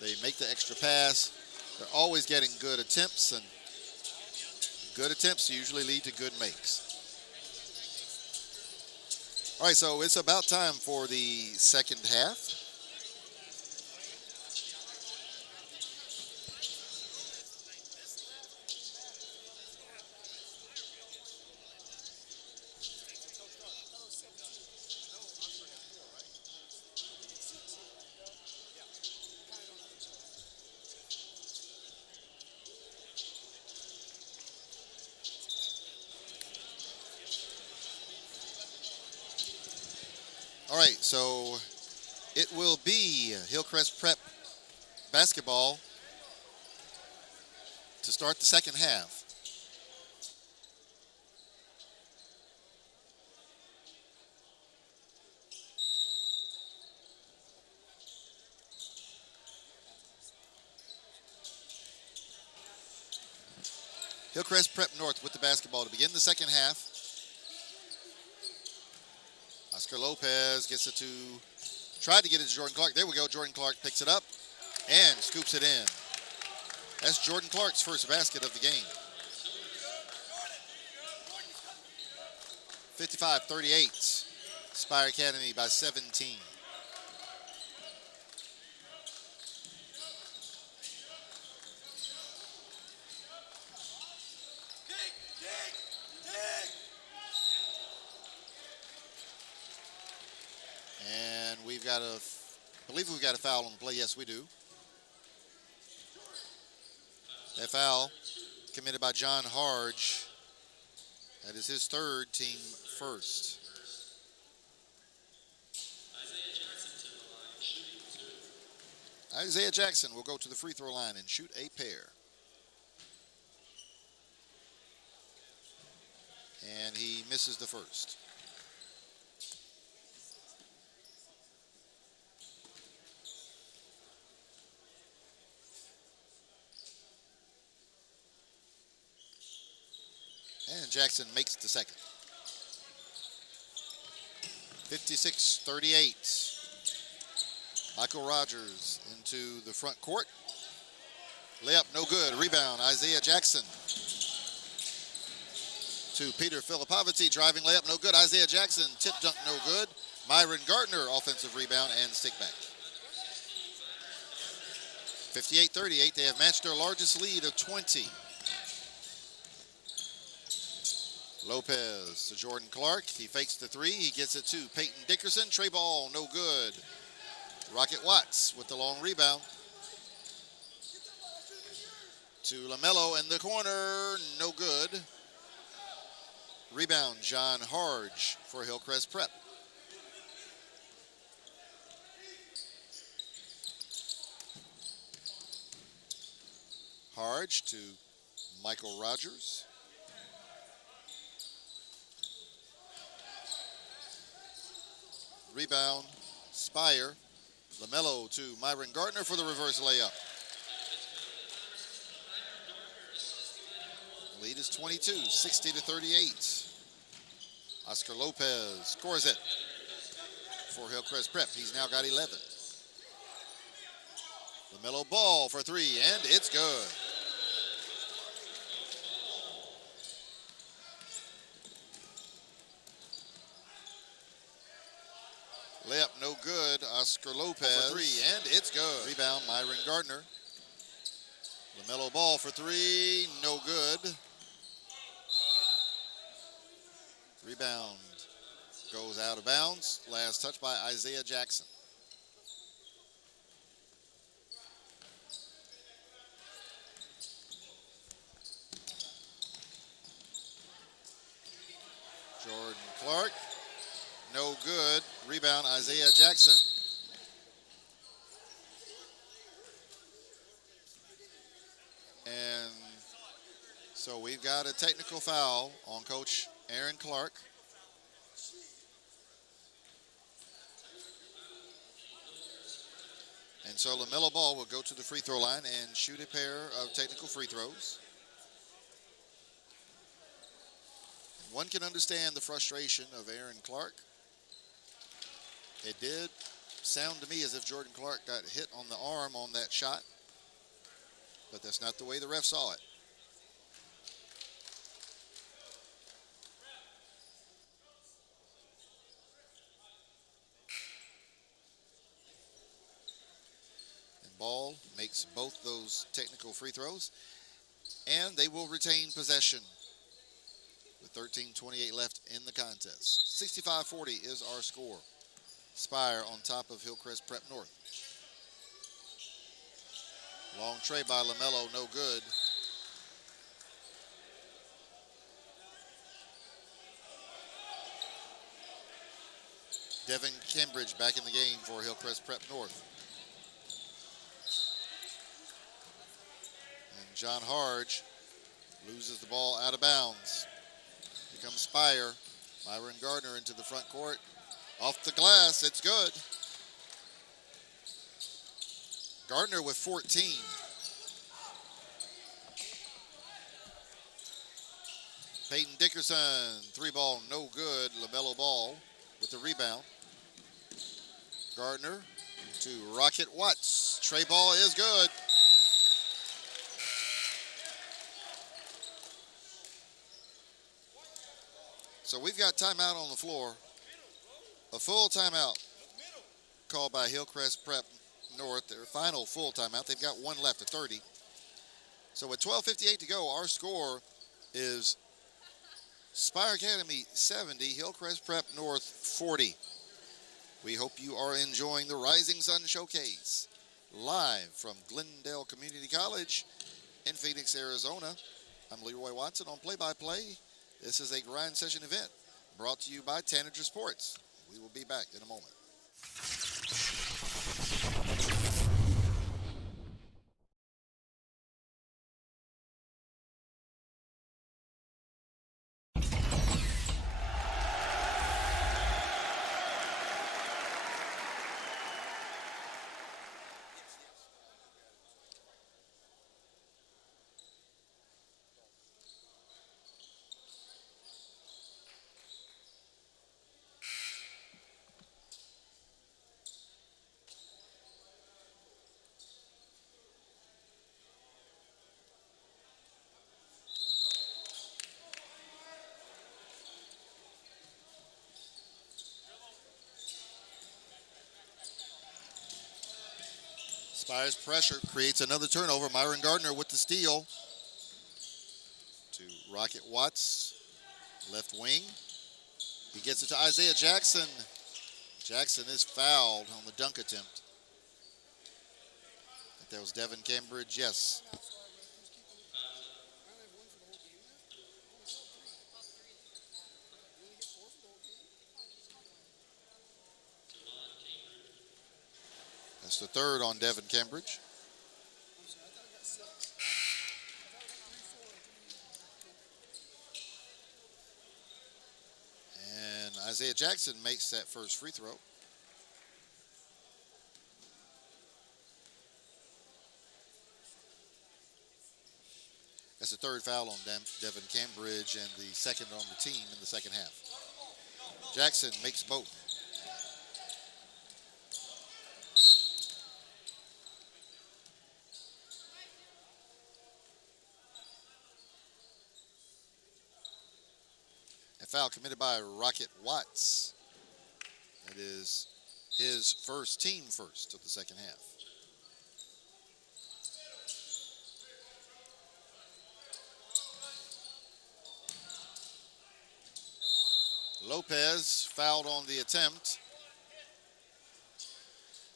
They make the extra pass. They're always getting good attempts, and good attempts usually lead to good makes. All right, so it's about time for the second half. right, so it will be Hillcrest Prep basketball to start the second half. Hillcrest Prep North with the basketball to begin the second half. Oscar Lopez gets it to, tried to get it to Jordan Clark. There we go. Jordan Clark picks it up and scoops it in. That's Jordan Clark's first basket of the game. 55-38. Spire Academy by 17. And we've got a, I believe we've got a foul on the play. Yes, we do. That foul committed by John Harge. That is his third, team first. Isaiah Jackson will go to the free throw line and shoot a pair. And he misses the first. And Jackson makes the second. 56-38. Michael Rogers into the front court. Layup no good. Rebound Isaiah Jackson. To Peter Filipovici. Driving layup no good. Isaiah Jackson. Tip dunk no good. Myron Gardner offensive rebound and stick back. 58-38. They have matched their largest lead of 20. Lopez to Jordan Clark. He fakes the three. He gets it to Peyton Dickerson. Tray ball, no good. Rocket Watts with the long rebound. To LaMelo in the corner, no good. Rebound, John Harge for Hillcrest Prep. Harge to Michael Rogers. Rebound, Spire. LaMelo to Myron Gardner for the reverse layup. Lead is 22, 60-38. Oscar Lopez scores it for Hillcrest Prep. He's now got 11. LaMelo ball for three, and it's good. Layup no good. Oscar Lopez for three, and it's good. Rebound, Myron Gardner. LaMelo ball for three, no good. Rebound goes out of bounds. Last touch by Isaiah Jackson. Jordan Clark. No good. Rebound, Isaiah Jackson. And so we've got a technical foul on Coach Aaron Clark. And so LaMelo Ball will go to the free throw line and shoot a pair of technical free throws. One can understand the frustration of Aaron Clark. It did sound to me as if Jordan Clark got hit on the arm on that shot, but that's not the way the ref saw it. And Ball makes both those technical free throws, and they will retain possession with 13:28 left in the contest. 65-40 is our score. Spire on top of Hillcrest Prep North. Long tray by LaMelo, no good. Devin Cambridge back in the game for Hillcrest Prep North. And John Harge loses the ball out of bounds. Here comes Spire. Myron Gardner into the front court. Off the glass, it's good. Gardner with 14. Peyton Dickerson, 3-ball, no good. LaMelo Ball with the rebound. Gardner to Rocket Watts. Tray ball is good. So we've got timeout on the floor. A full timeout called by Hillcrest Prep North. Their final full timeout. They've got one left, a 30. So with 12:58 to go, our score is Spire Academy 70, Hillcrest Prep North 40. We hope you are enjoying the Rising Sun Showcase live from Glendale Community College in Phoenix, Arizona. I'm Leroy Watson on play-by-play. This is a grind session event brought to you by Tanager Sports. We will be back in a moment. Spire's pressure creates another turnover. Myron Gardner with the steal to Rocket Watts, left wing. He gets it to Isaiah Jackson. Jackson is fouled on the dunk attempt. I think that was Devin Cambridge, yes. That's the third on Devin Cambridge. And Isaiah Jackson makes that first free throw. That's the third foul on Devin Cambridge and the second on the team in the second half. Jackson makes both. A foul committed by Rocket Watts. That is his first, team first of the second half. Lopez fouled on the attempt.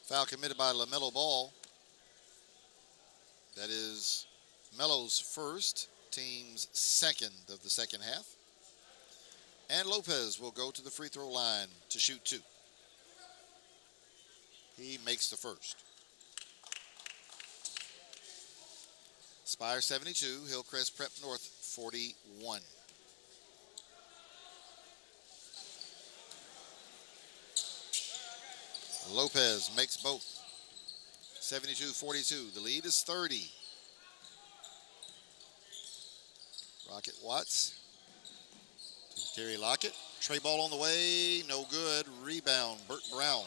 Foul committed by LaMelo Ball. That is Melo's first, team's second of the second half. And Lopez will go to the free throw line to shoot two. He makes the first. Spire 72, Hillcrest Prep North 41. Lopez makes both. 72-42. The lead is 30. Rocket Watts to Terry Lockett. Tray ball on the way. No good. Rebound. Burt Brown.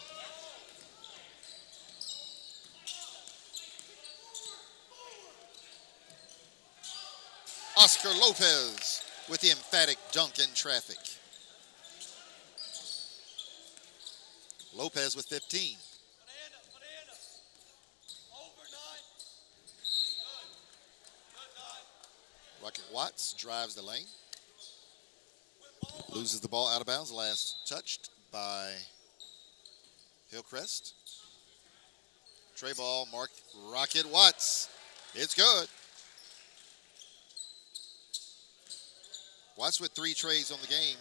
Oscar Lopez with the emphatic dunk in traffic. Lopez with 15. Rocket Watts drives the lane. Loses the ball out of bounds. Last touched by Hillcrest. Tray ball, Mark Rocket Watts. It's good. Watts with 3 trays on the game.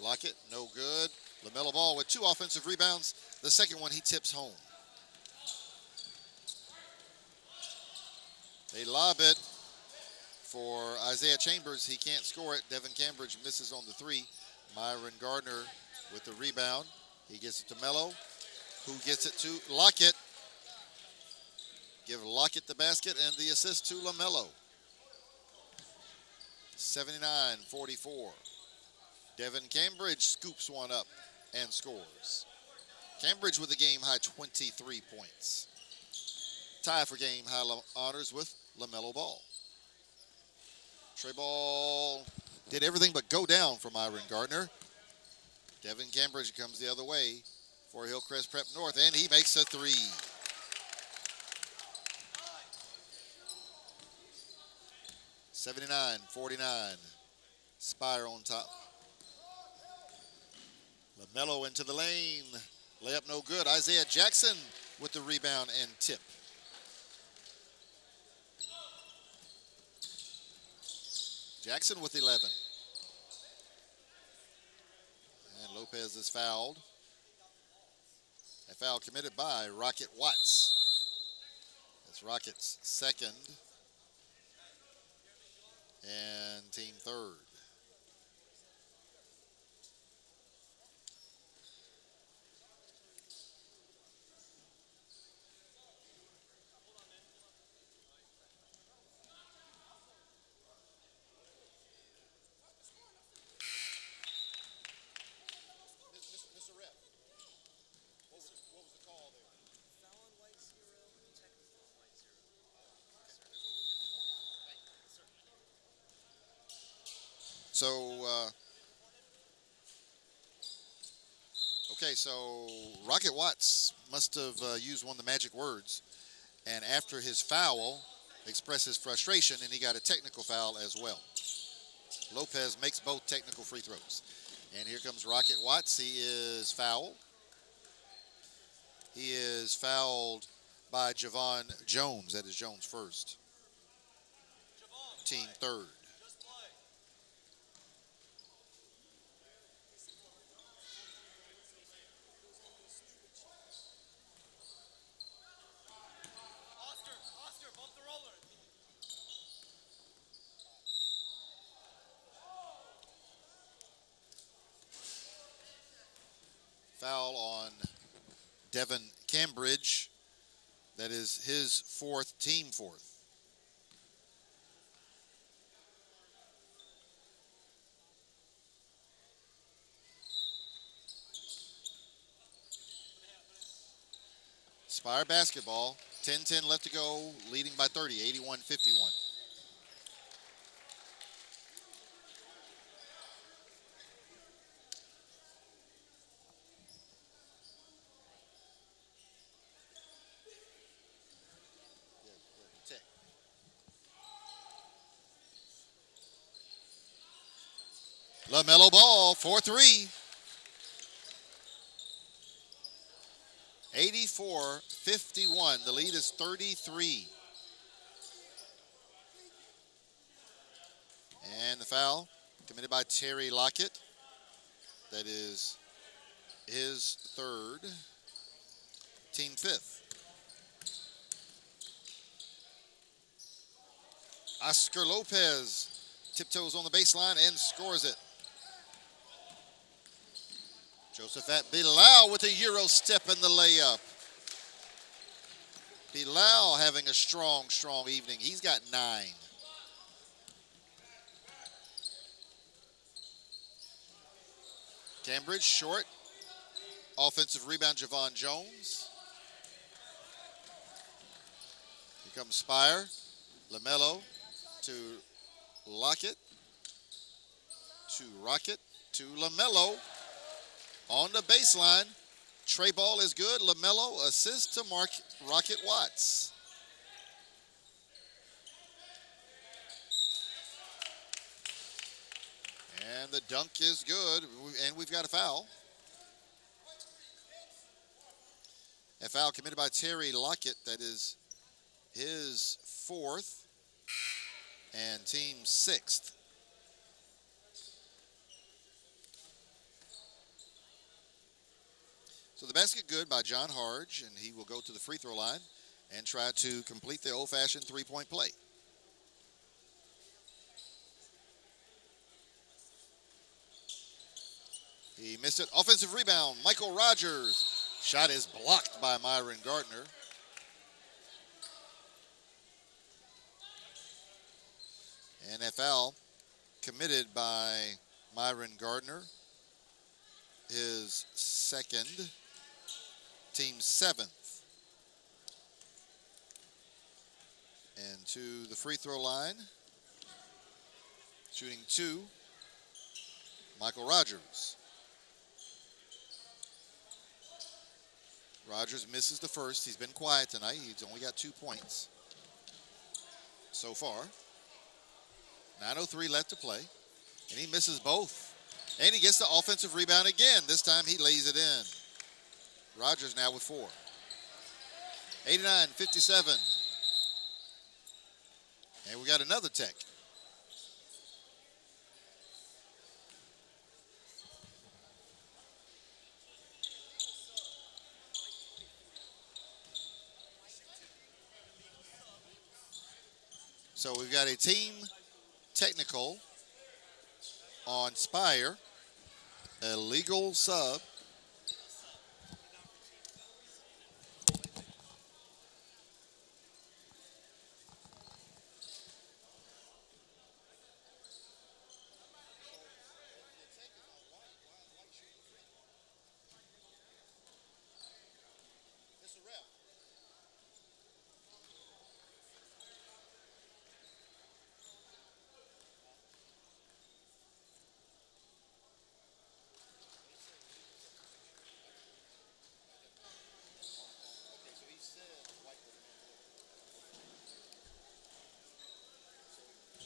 Lockett, no good. LaMelo Ball with 2 offensive rebounds. The second one he tips home. They lob it for Isaiah Chambers. He can't score it. Devin Cambridge misses on the 3. Myron Gardner with the rebound. He gets it to Mello, who gets it to Lockett. Give Lockett the basket and the assist to LaMelo. 79-44. Devin Cambridge scoops one up and scores. Cambridge with a game-high 23 points. Tie for game-high honors with LaMelo Ball. Trey Ball did everything but go down for Myron Gardner. Devin Cambridge comes the other way for Hillcrest Prep North, and he makes a 3. (79-49). Spire on top. LaMelo into the lane. Layup no good. Isaiah Jackson with the rebound and tip. Jackson with 11. And Lopez is fouled. A foul committed by Rocket Watts. That's Rocket's second and team third. So Rocket Watts must have used one of the magic words, and after his foul, expressed his frustration, and he got a technical foul as well. Lopez makes both technical free throws. And here comes Rocket Watts. He is fouled. He is fouled by Javon Jones. That is Jones' first. Team third. Foul on Devin Cambridge. That is his fourth, team fourth. Spire basketball. 10-10 left to go, leading by 30, 81-51. LaMelo Ball, 4-3. 84-51. The lead is 33. And the foul committed by Terry Lockett. That is his third, team fifth. Oscar Lopez tiptoes on the baseline and scores it. Josephat Bilal with a Euro step in the layup. Bilal having a strong evening. He's got 9. Cambridge short. Offensive rebound, Javon Jones. Here comes Spire. LaMelo to Lockett. To Rocket. To LaMelo. On the baseline, Trey Ball is good. LaMelo assists to Rocket Watts. And the dunk is good, and we've got a foul. A foul committed by Terry Lockett. That is his fourth and team sixth. So the basket good by John Harge, and he will go to the free throw line and try to complete the old-fashioned three-point play. He missed it. Offensive rebound, Michael Rogers. Shot is blocked by Myron Gardner. And a foul committed by Myron Gardner. His second, team 7th. And to the free throw line, shooting 2, Michael Rogers. Rogers misses the first. He's been quiet tonight. He's only got 2 points so far. 9:03 left to play. And he misses both. And he gets the offensive rebound again. This time he lays it in. Rogers now with 4. 89-57. And we got another tech. So we've got a team technical on Spire, a legal sub.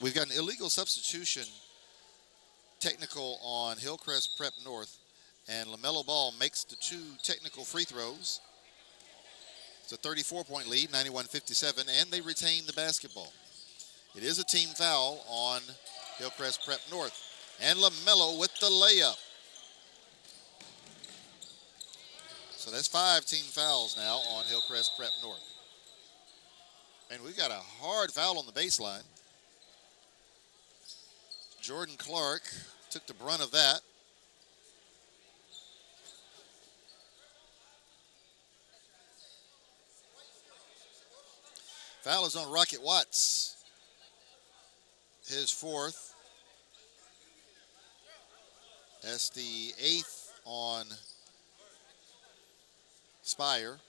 We've got an illegal substitution technical on Hillcrest Prep North, and LaMelo Ball makes the 2 technical free throws. It's a 34-point lead, 91-57, and they retain the basketball. It is a team foul on Hillcrest Prep North, and LaMelo with the layup. So that's 5 team fouls now on Hillcrest Prep North. And we've got a hard foul on the baseline. Jordan Clark took the brunt of that. Foul is on Rocket Watts. His 4th. That's the 8th on Spire.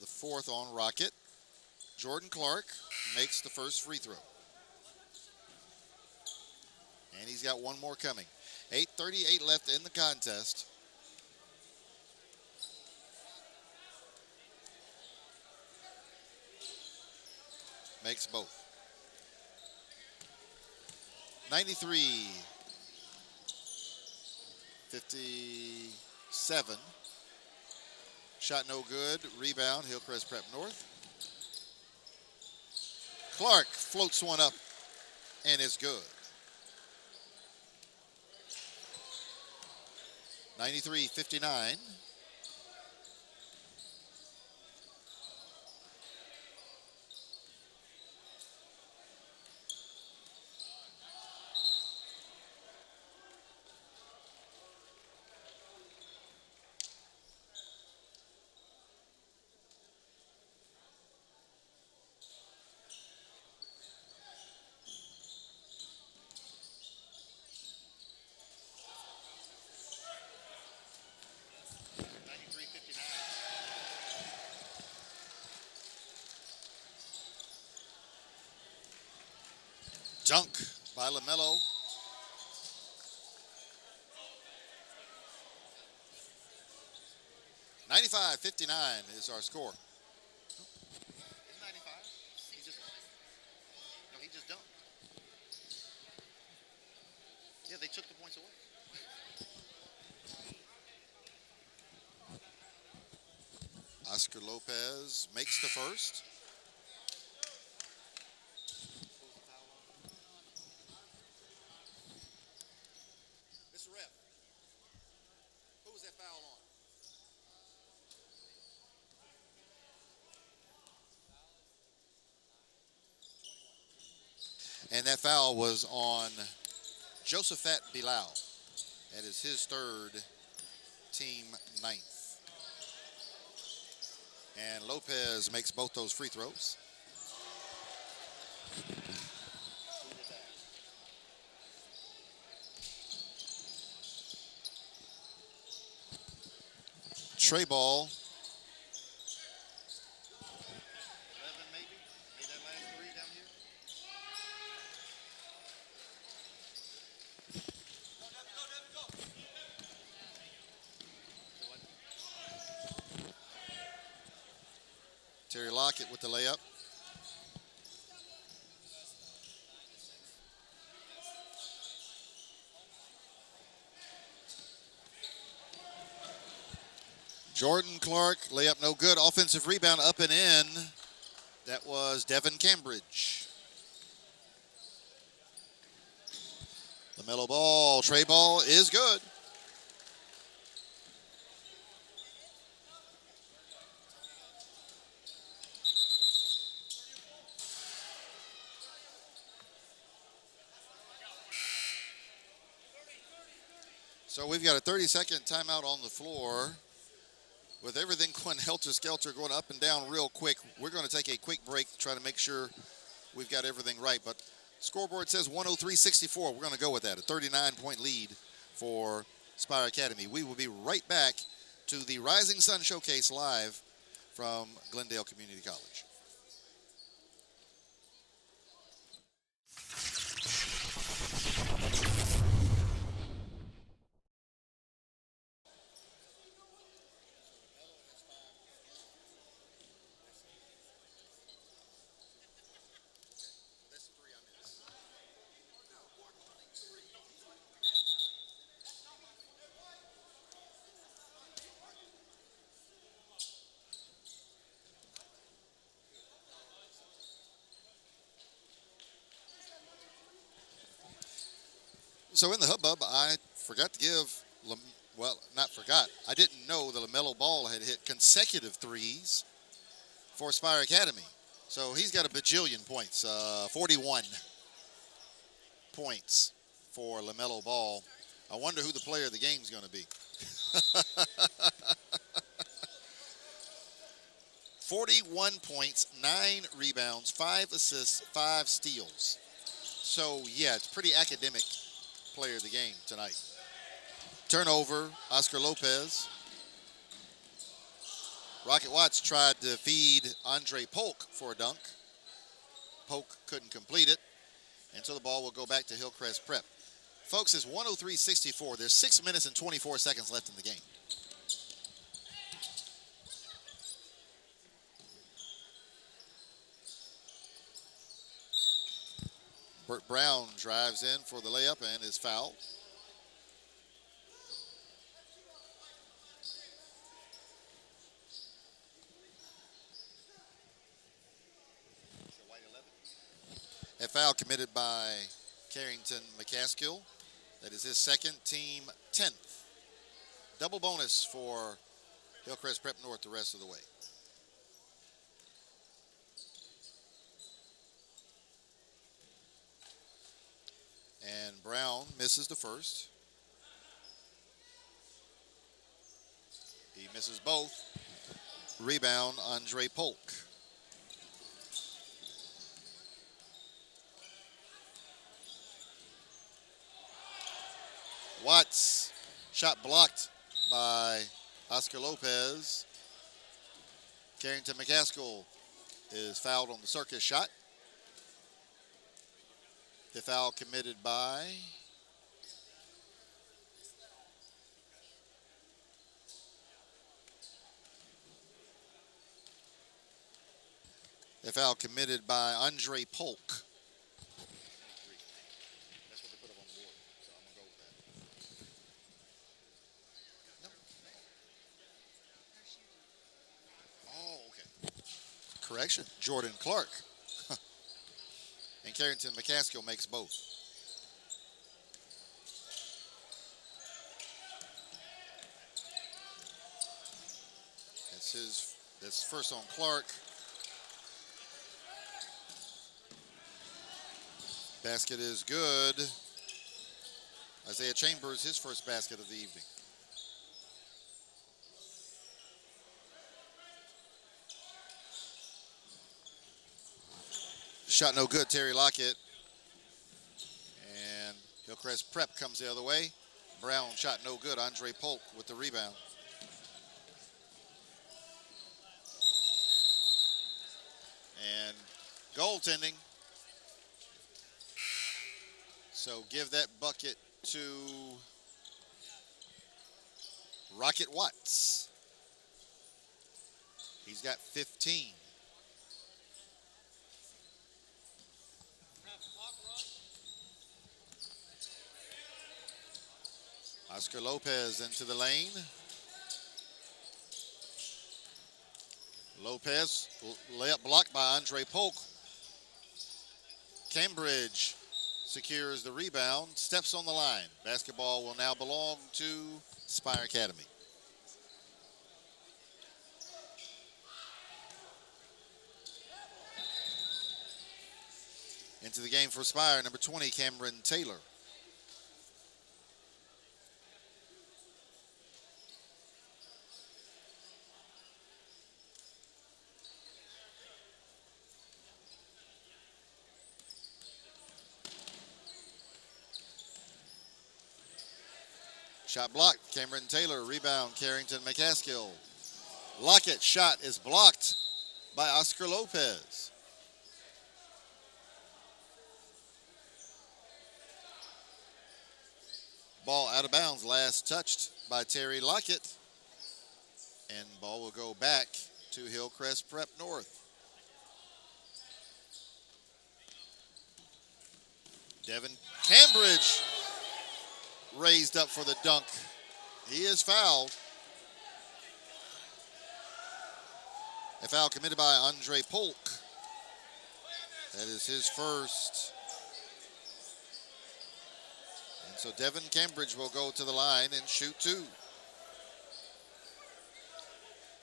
The 4th on Rocket. Jordan Clark makes the first free throw. And he's got 1 more coming. 8:38 left in the contest. Makes both. 93-57. Shot no good. Rebound, Hillcrest Prep North. Clark floats one up and is good. 93-59. Dunk by LaMelo. $95-59 is our score. He just dunked. Yeah, they took the points away. Oscar Lopez makes the first. Mr. Ref, who was that foul on? And that foul was on Josephat Bilal. That is his third, team ninth. And Lopez makes both those free throws. Trey ball. 11 maybe? Made that last three down here. Terry Lockett with the layup. Jordan Clark, layup no good. Offensive rebound up and in. That was Devin Cambridge. LaMelo Ball, Trey ball is good. So we've got a 30-second timeout on the floor. With everything going helter-skelter, going up and down real quick, we're going to take a quick break, try to make sure we've got everything right. But scoreboard says 103-64. We're going to go with that, a 39-point lead for Spire Academy. We will be right back to the Rising Sun Showcase live from Glendale Community College. So in the hubbub, I forgot to give, well, not forgot. I didn't know that LaMelo Ball had hit consecutive threes for Spire Academy. So he's got a bajillion points, 41 points for LaMelo Ball. I wonder who the player of the game is going to be. 41 points, 9 rebounds, 5 assists, 5 steals. So, yeah, it's pretty academic player of the game tonight. Turnover, Oscar Lopez. Rocket Watts tried to feed Andre Polk for a dunk. Polk couldn't complete it, and so the ball will go back to Hillcrest Prep. Folks, it's 103-64. There's 6 minutes and 24 seconds left in the game. Burt Brown drives in for the layup and is fouled. A foul committed by Carrington McCaskill. That is his second, team 10th. Double bonus for Hillcrest Prep North the rest of the way. And Brown misses the first. He misses both. Rebound, Andre Polk. Watts, shot blocked by Oscar Lopez. Carrington McCaskill is fouled on the circus shot. The foul committed by Andre Polk. That's what they put up on the board, so I'm going to go with that. No. Oh, okay. Correction, Jordan Clark. And Carrington McCaskill makes both. That's first on Clark. Basket is good. Isaiah Chambers, his first basket of the evening. Shot no good, Terry Lockett. And Hillcrest Prep comes the other way. Brown shot no good. Andre Polk with the rebound. And goaltending. So give that bucket to Rocket Watts. He's got 15. Oscar Lopez into the lane. Lopez, layup blocked by Andre Polk. Cambridge secures the rebound, steps on the line. Basketball will now belong to Spire Academy. Into the game for Spire, number 20, Cameron Taylor. Shot blocked, Cameron Taylor, rebound, Carrington McCaskill. Lockett shot is blocked by Oscar Lopez. Ball out of bounds, last touched by Terry Lockett. And ball will go back to Hillcrest Prep North. Devin Cambridge raised up for the dunk. He is fouled. A foul committed by Andre Polk. That is his first. And so Devin Cambridge will go to the line and shoot two.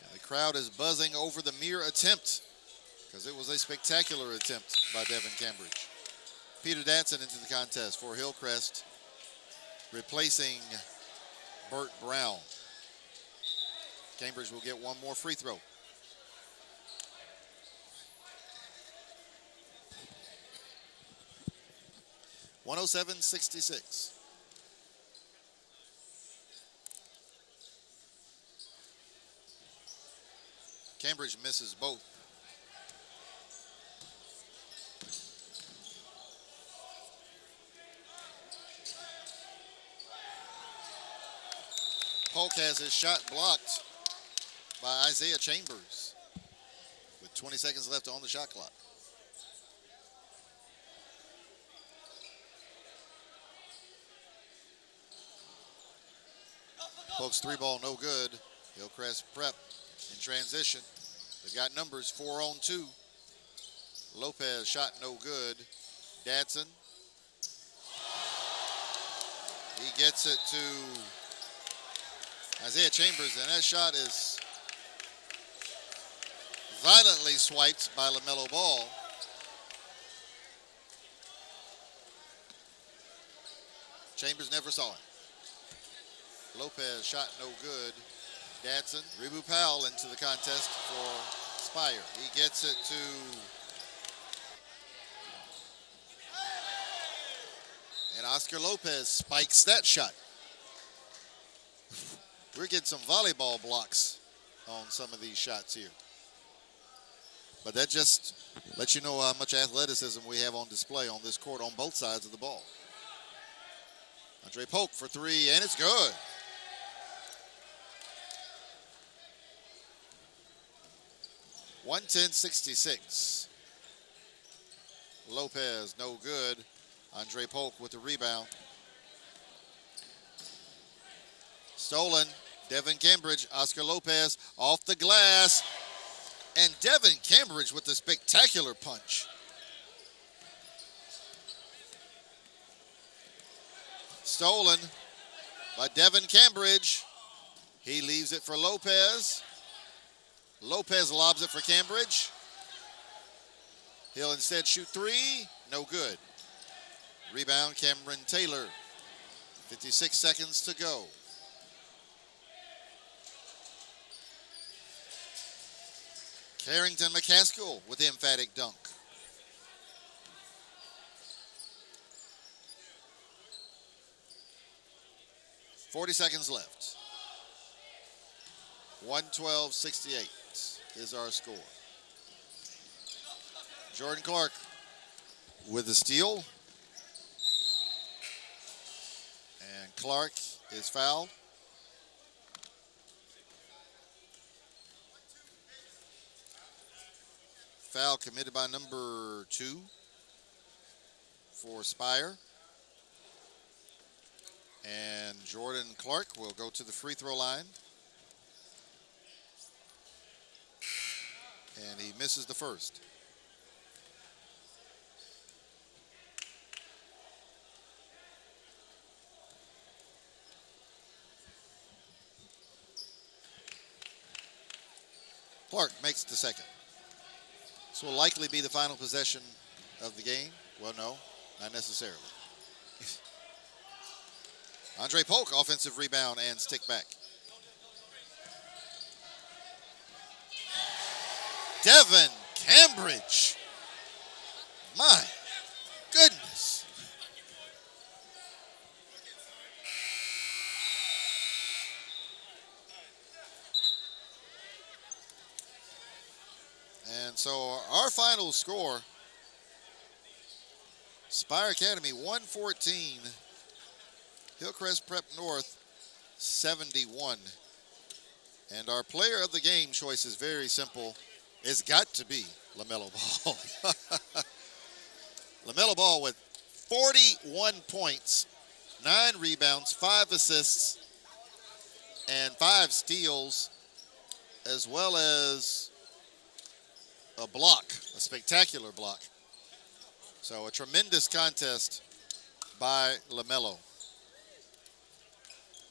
And the crowd is buzzing over the mere attempt because it was a spectacular attempt by Devin Cambridge. Peter Datson into the contest for Hillcrest, replacing Burt Brown. Cambridge will get one more free throw. (107-66). Cambridge misses both. Polk has his shot blocked by Isaiah Chambers with 20 seconds left on the shot clock. Polk's three ball no good. Hillcrest Prep in transition. They've got numbers 4 on 2. Lopez shot no good. Dadson. He gets it to Isaiah Chambers, and that shot is violently swiped by LaMelo Ball. Chambers never saw it. Lopez shot no good. Dadson, Rebu Powell into the contest for Spire. He gets it to and Oscar Lopez spikes that shot. We're getting some volleyball blocks on some of these shots here. But that just lets you know how much athleticism we have on display on this court on both sides of the ball. Andre Polk for three, and it's good. (110-66). Lopez, no good. Andre Polk with the rebound. Stolen. Devin Cambridge, Oscar Lopez off the glass. And Devin Cambridge with the spectacular punch. Stolen by Devin Cambridge. He leaves it for Lopez. Lopez lobs it for Cambridge. He'll instead shoot three. No good. Rebound, Cameron Taylor. 56 seconds to go. Carrington McCaskill with the emphatic dunk. $40 left. 112-68 is our score. Jordan Clark with the steal. And Clark is fouled. Foul committed by number 2 for Spire. And Jordan Clark will go to the free throw line. And he misses the first. Clark makes the second. This will likely be the final possession of the game. Well, no, not necessarily. Andre Polk, offensive rebound and stick back. Devin Cambridge. My goodness. And so our final score, Spire Academy 114, Hillcrest Prep North 71. And our player of the game choice is very simple. It's got to be LaMelo Ball. LaMelo Ball with 41 points, 9 rebounds, 5 assists, and 5 steals, as well as a block, a spectacular block. So a tremendous contest by LaMelo.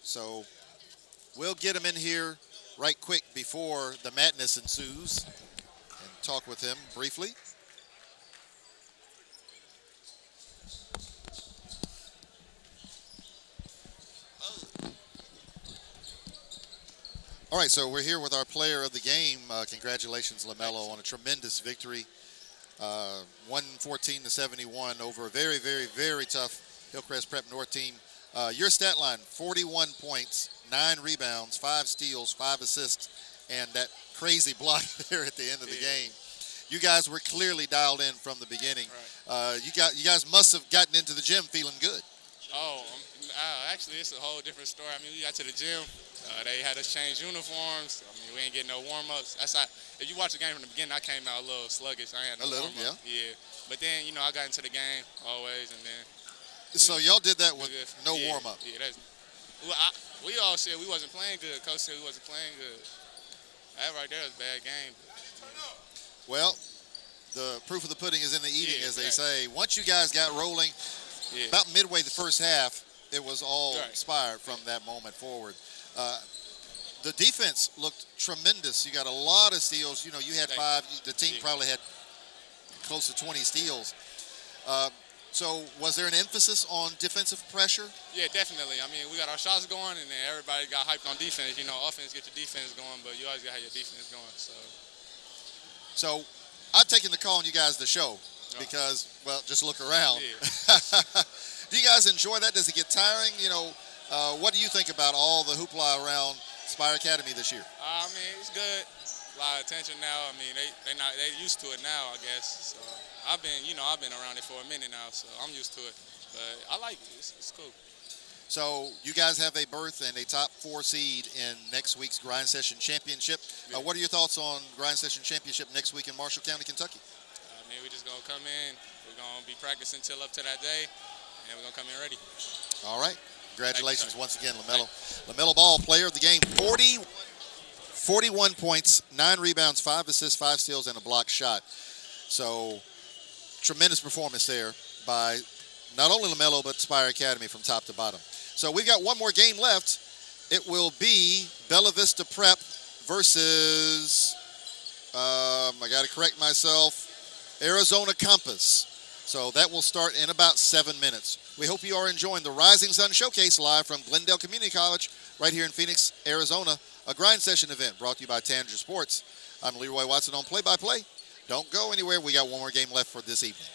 So we'll get him in here right quick before the madness ensues and talk with him briefly. All right, so we're here with our player of the game. Congratulations, LaMelo, on a tremendous victory. 114-71 over a very, very, very tough Hillcrest Prep North team. Your stat line, 41 points, 9 rebounds, 5 steals, 5 assists, and that crazy block there at the end of the game. You guys were clearly dialed in from the beginning. Right. You guys must have gotten into the gym feeling good. Oh, actually, it's a whole different story. I mean, we got to the gym. They had us change uniforms. I mean, we ain't getting no warm-ups. If you watch the game from the beginning, I came out a little sluggish. I had no warm-up. Yeah. But then, I got into the game always, and then. So y'all did that with no warm-up. Yeah, we all said we wasn't playing good. Coach said we wasn't playing good. That right there was a bad game. Well, the proof of the pudding is in the eating, as they say. Once you guys got rolling, about midway the first half, it was all Spire from that moment forward. The defense looked tremendous. You got a lot of steals. You had 5. The team probably had close to 20 steals. So was there an emphasis on defensive pressure? Yeah, definitely. I mean, we got our shots going, and then everybody got hyped on defense. Offense get your defense going, but you always got to have your defense going. So I've taken the call on you guys to show because, well, just look around. Yeah. Do you guys enjoy that? Does it get tiring? What do you think about all the hoopla around Spire Academy this year? I mean, it's good. A lot of attention now. I mean, they used to it now, I guess. So I've been around it for a minute now, so I'm used to it. But I like it. It's cool. So you guys have a berth and a top 4 seed in next week's Grind Session Championship. Yeah. What are your thoughts on Grind Session Championship next week in Marshall County, Kentucky? I mean, we're just going to come in. We're going to be practicing till up to that day, and we're going to come in ready. All right. Congratulations once again, LaMelo. LaMelo Ball, player of the game, 41 points, 9 rebounds, 5 assists, 5 steals, and a block shot. So tremendous performance there by not only LaMelo, but Spire Academy from top to bottom. So we've got one more game left. It will be Bella Vista Prep versus, I got to correct myself, Arizona Compass. So that will start in about 7 minutes. We hope you are enjoying the Rising Sun Showcase live from Glendale Community College right here in Phoenix, Arizona, a grind session event brought to you by Tanager Sports. I'm Leroy Watson on play-by-play. Don't go anywhere. We got one more game left for this evening.